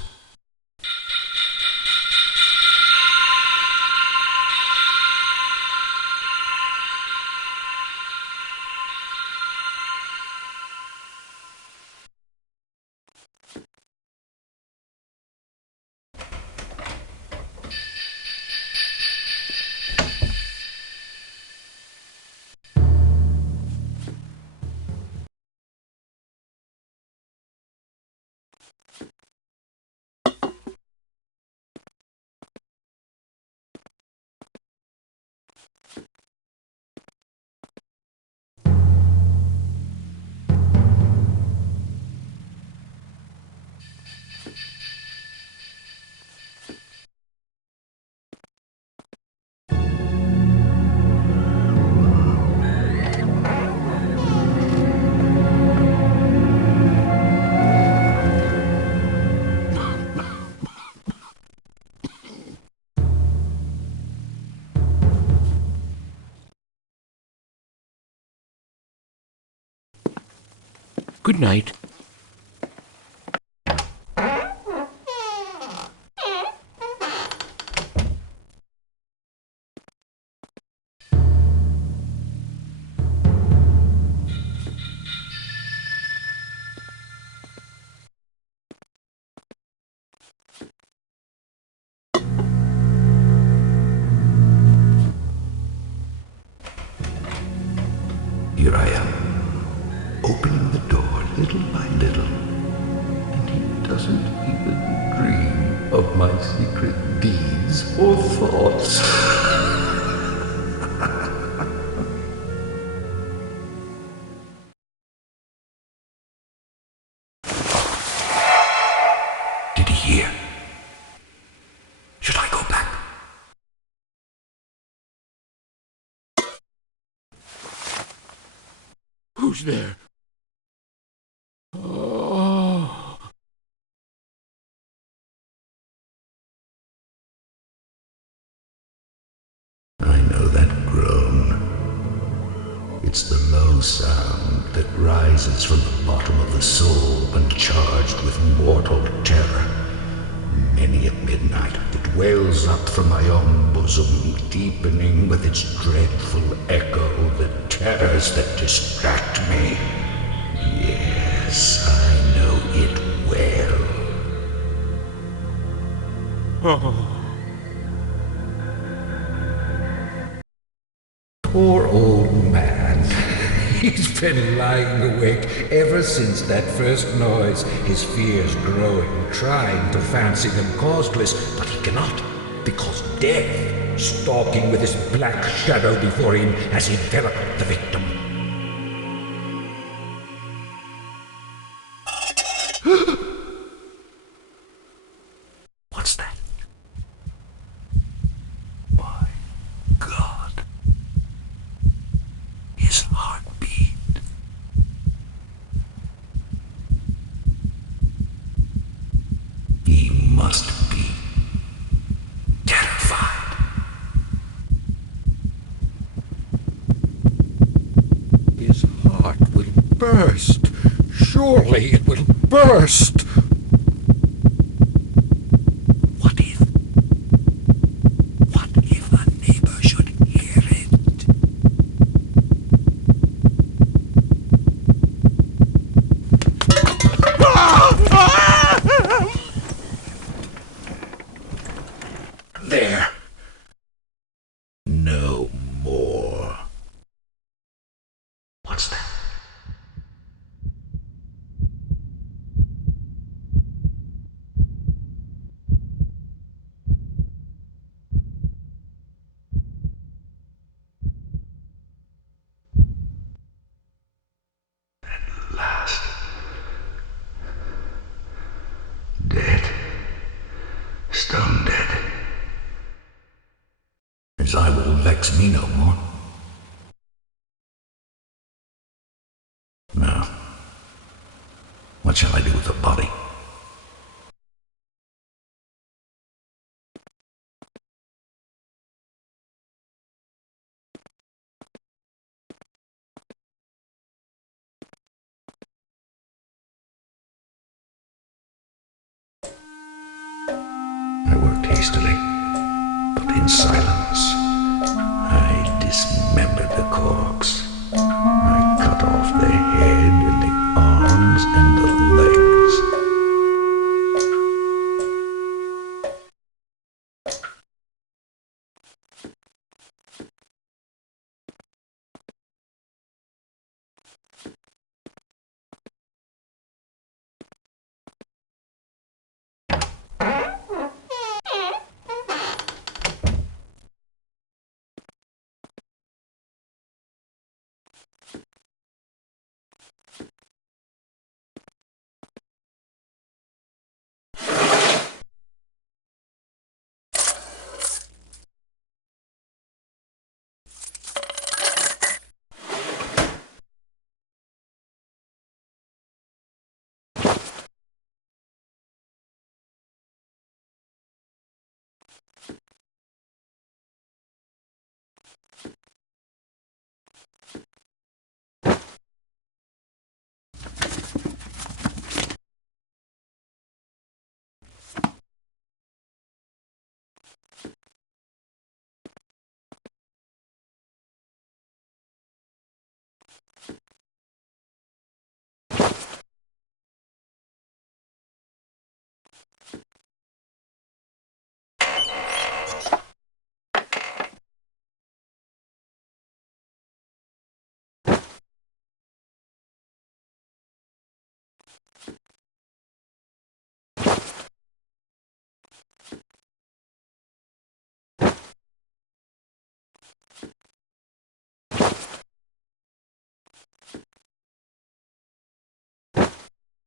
Good night. behind the door little by little, and he doesn't even dream of my secret deeds or thoughts. Did he hear? Should I go back? Who's there? Oh. I know that groan. It's the low sound that rises from the bottom of the soul when charged with mortal terror. Many at midnight it wails up from my own bosom, deepening with its dreadful echo the terrors that distract me. Yes, I know it well. Oh. Poor old man. He's been lying awake ever since that first noise, his fears growing, trying to fancy them causeless, but he cannot, because death, stalking with his black shadow before him, has enveloped the victim. What's that? My God. His heartbeat. He must be terrified. His heart will burst. Surely it will burst. What if a neighbor should hear it? There. No more. What's that? At last. Dead. Stone dead. His eye will vex me no more. Now, what shall I do with the body? I worked hastily, but in silence. I dismembered the corpse. I cut off the head and the arms and the legs.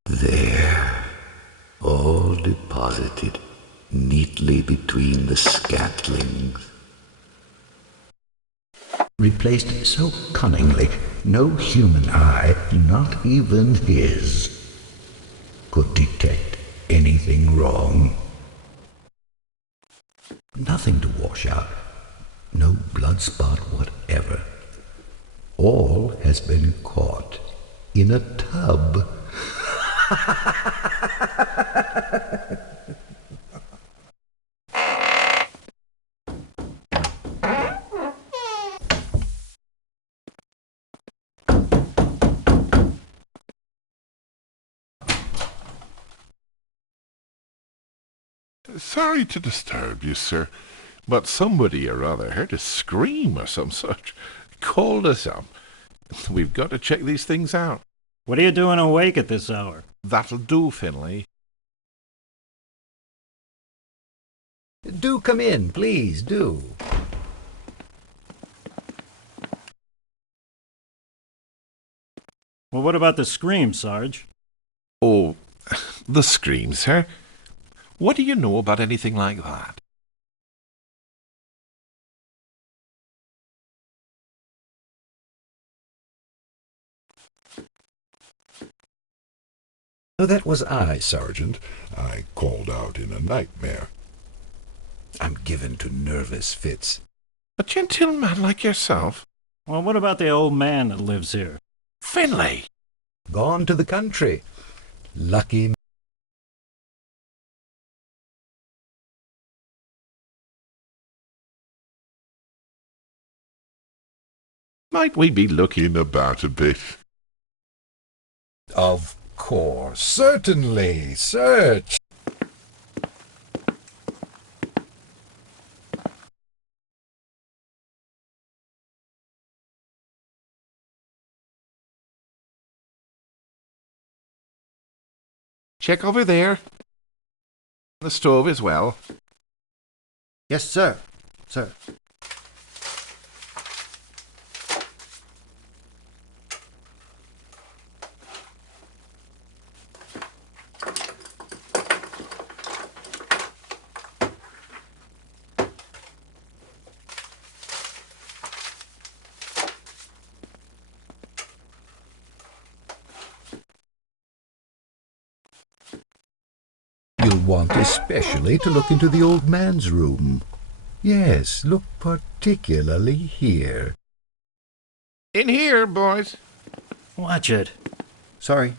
There, all deposited neatly between the scantlings. Replaced so cunningly, no human eye, not even his, could detect anything wrong. Nothing to wash out, no blood spot whatever. All has been caught in a tub. Sorry to disturb you, sir, but somebody or other heard a scream or some such. Called us up. We've got to check these things out. What are you doing awake at this hour? That'll do, Finlay. Do come in, please, do. Well, what about the scream, Sarge? Oh, the scream, sir? What do you know about anything like that? Oh, that was I, Sergeant. I called out in a nightmare. I'm given to nervous fits. A gentleman like yourself? Well, what about the old man that lives here? Finlay! Gone to the country. Lucky. Might we be looking about a bit? Of course, certainly. Search. Check over there. The stove as well. Yes, sir. Sir. You'll want especially to look into the old man's room. Yes, look particularly here. In here, boys. Watch it. Sorry.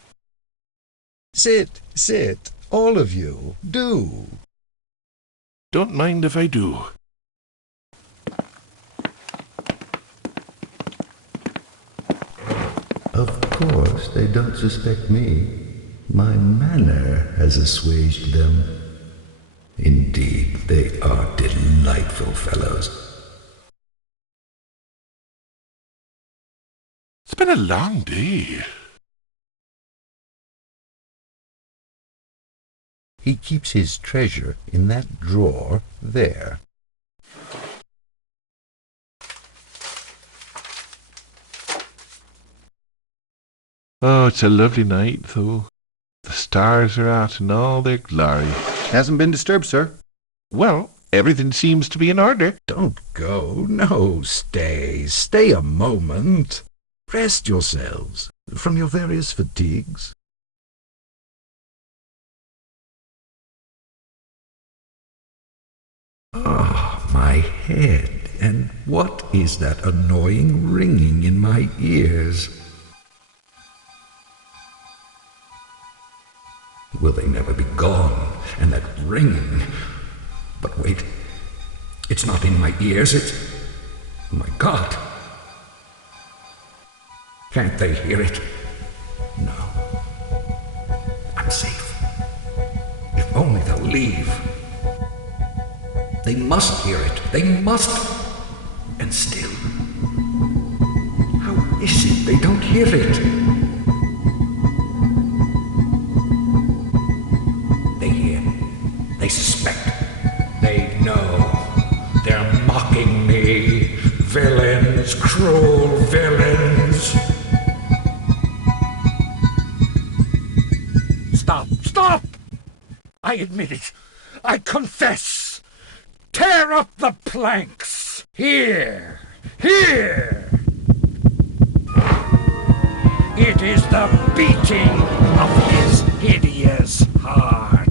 Sit, sit. All of you. Do. Don't mind if I do. Of course, they don't suspect me. My manner has assuaged them. Indeed, they are delightful fellows. It's been a long day. He keeps his treasure in that drawer there. Oh, it's a lovely night, though. The stars are out in all their glory. Hasn't been disturbed, sir. Well, everything seems to be in order. Don't go. No, stay. Stay a moment. Rest yourselves from your various fatigues. Ah, my head. And what is that annoying ringing in my ears? Will they never be gone? And that ringing. But wait, it's not in my ears, it's... Oh my God! Can't they hear it? No. I'm safe. If only they'll leave. They must hear it. They must. And still, how is it they don't hear it? They hear. They suspect. They know. They're mocking me. Villains, cruel villains. Stop! Stop! I admit it. I confess. Tear up the planks. Here. Here. It is the beating of his hideous heart.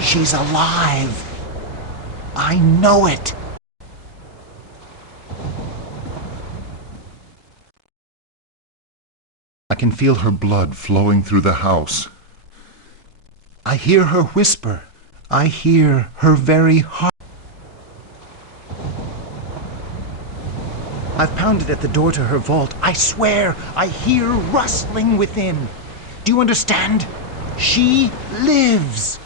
She's alive. I know it. I can feel her blood flowing through the house. I hear her whisper. I hear her very heart. I've pounded at the door to her vault. I swear I hear rustling within. Do you understand? She lives.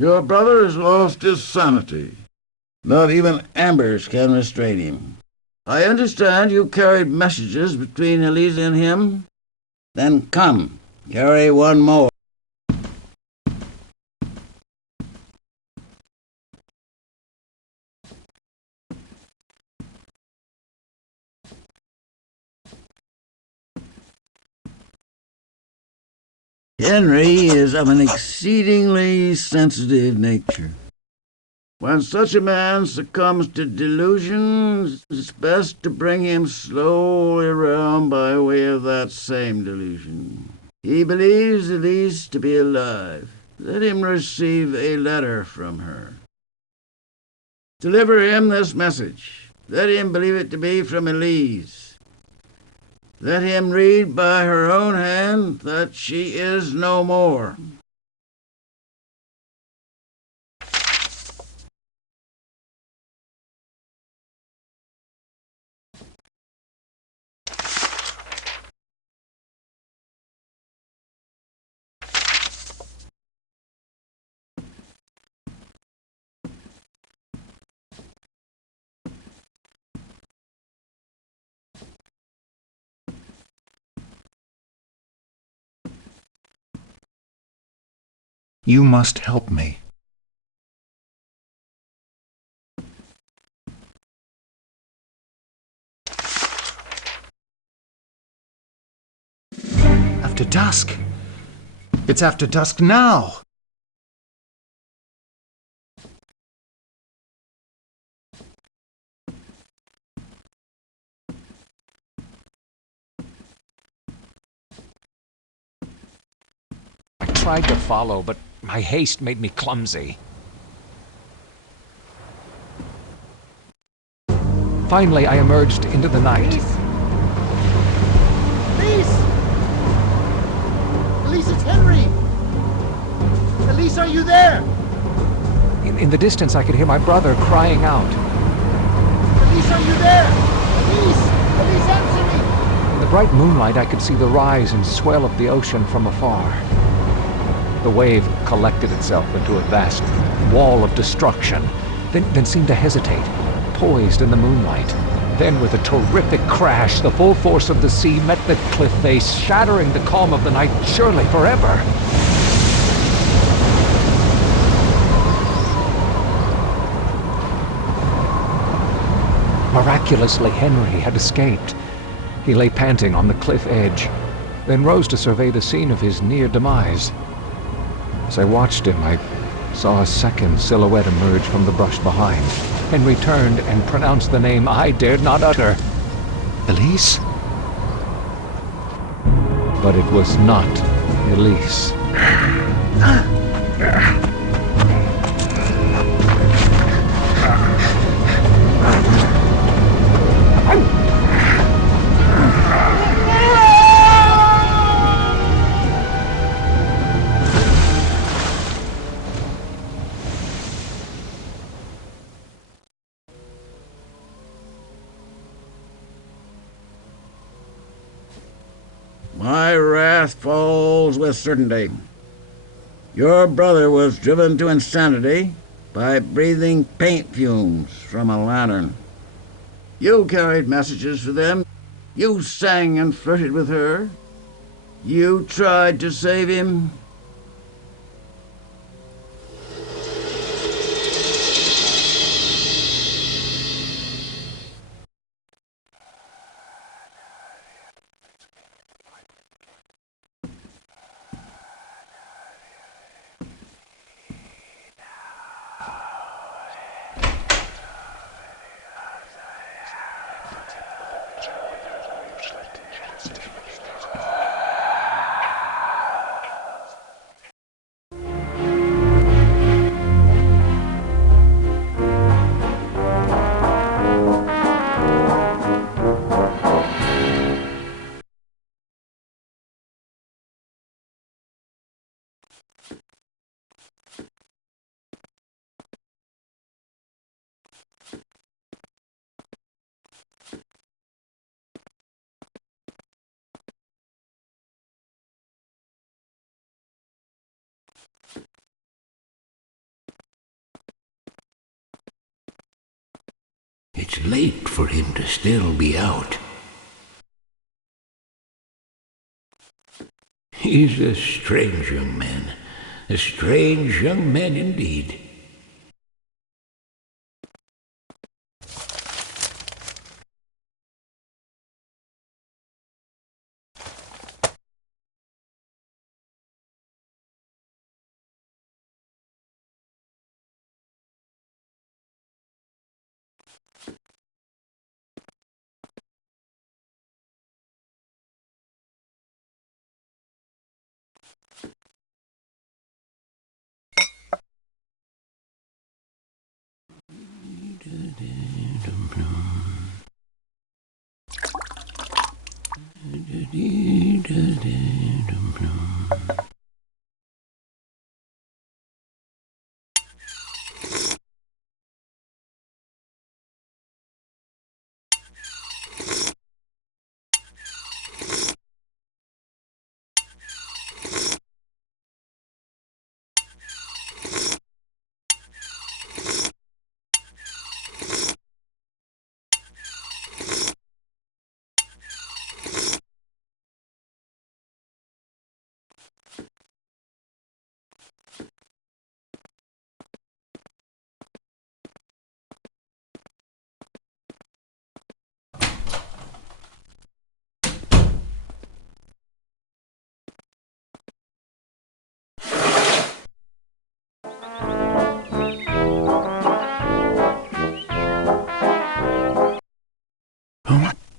Your brother has lost his sanity. Not even embers can restrain him. I understand you carried messages between Elise and him? Then come, carry one more. Henry is of an exceedingly sensitive nature. When such a man succumbs to delusions, it's best to bring him slowly around by way of that same delusion. He believes Elise to be alive. Let him receive a letter from her. Deliver him this message. Let him believe it to be from Elise. Let him read by her own hand that she is no more. You must help me. After dusk. It's after dusk now. tried to follow, but my haste made me clumsy. Finally, I emerged into the night. Elise! Elise, it's Henry! Elise, are you there? In the distance, I could hear my brother crying out. Elise, are you there? Elise! Elise, answer me! In the bright moonlight, I could see the rise and swell of the ocean from afar. The wave collected itself into a vast wall of destruction, then seemed to hesitate, poised in the moonlight. Then, with a terrific crash, the full force of the sea met the cliff face, shattering the calm of the night, surely forever. Miraculously, Henry had escaped. He lay panting on the cliff edge, then rose to survey the scene of his near demise. As I watched him, I saw a second silhouette emerge from the brush behind. Henry turned and pronounced the name I dared not utter. Elise? But it was not Elise. My wrath falls with certainty. Your brother was driven to insanity by breathing paint fumes from a lantern. You carried messages for them. You sang and flirted with her. You tried to save him. It's late for him to still be out. He's a strange young man. A strange young man indeed.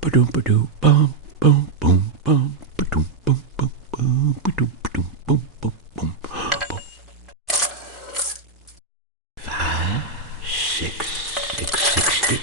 Ba-doom, ba-doom, bum, boom, boom, bum, ba-doom, boom, boom, boom, ba-doom, ba-doom, boom, boom. boom, boom. 5, 6, 660.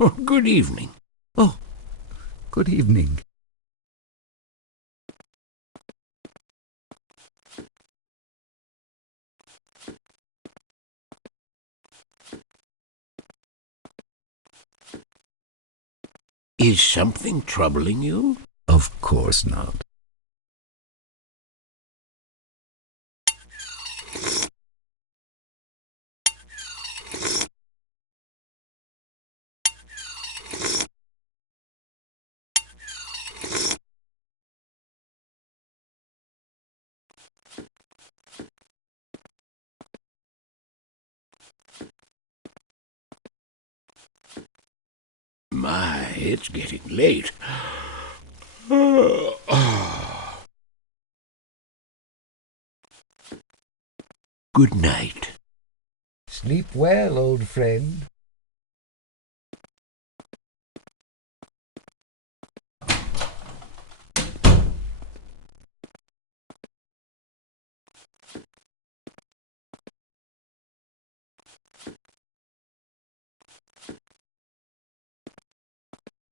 Oh, good evening. Oh, good evening. Is something troubling you? Of course not. My, it's getting late. Good night. Sleep well, old friend.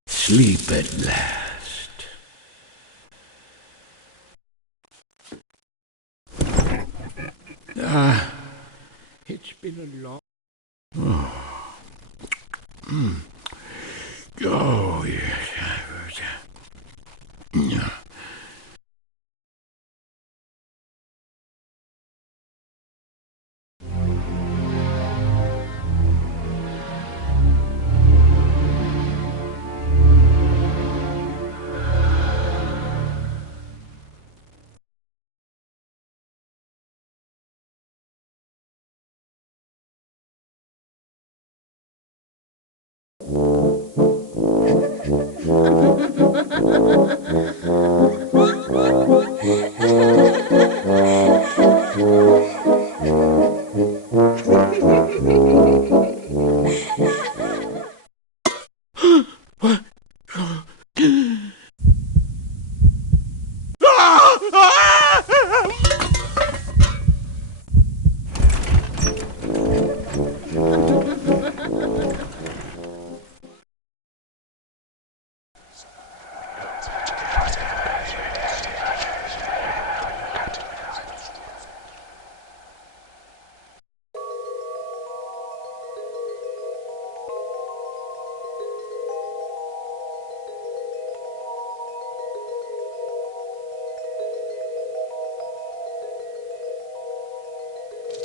Sleep at last. It's been a long... Oh, yes.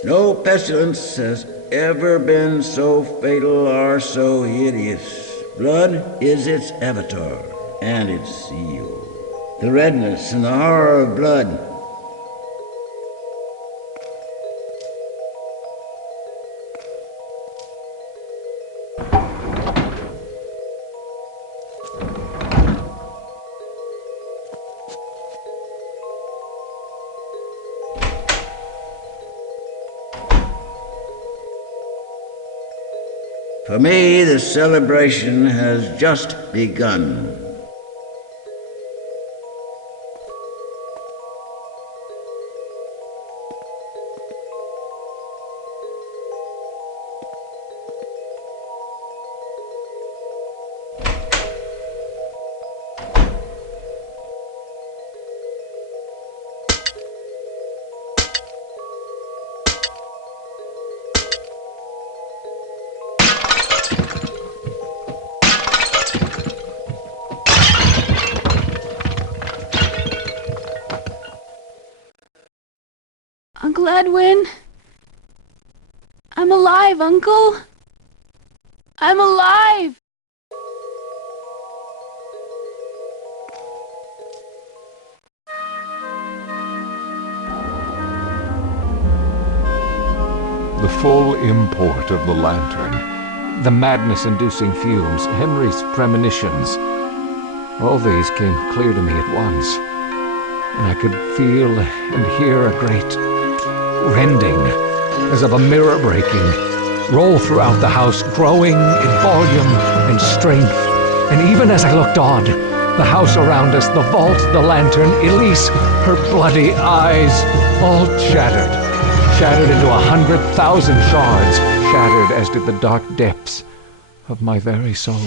No pestilence has ever been so fatal or so hideous. Blood is its avatar and its seal. The redness and the horror of blood. For me, the celebration has just begun. Uncle Edwin? I'm alive, Uncle. I'm alive! The full import of the lantern, the madness-inducing fumes, Henry's premonitions, all these came clear to me at once, and I could feel and hear a great rending, as of a mirror breaking, roll throughout the house, growing in volume and strength. And even as I looked on, the house around us, the vault, the lantern, Elise, her bloody eyes, all shattered into 100,000 shards, shattered as did the dark depths of my very soul.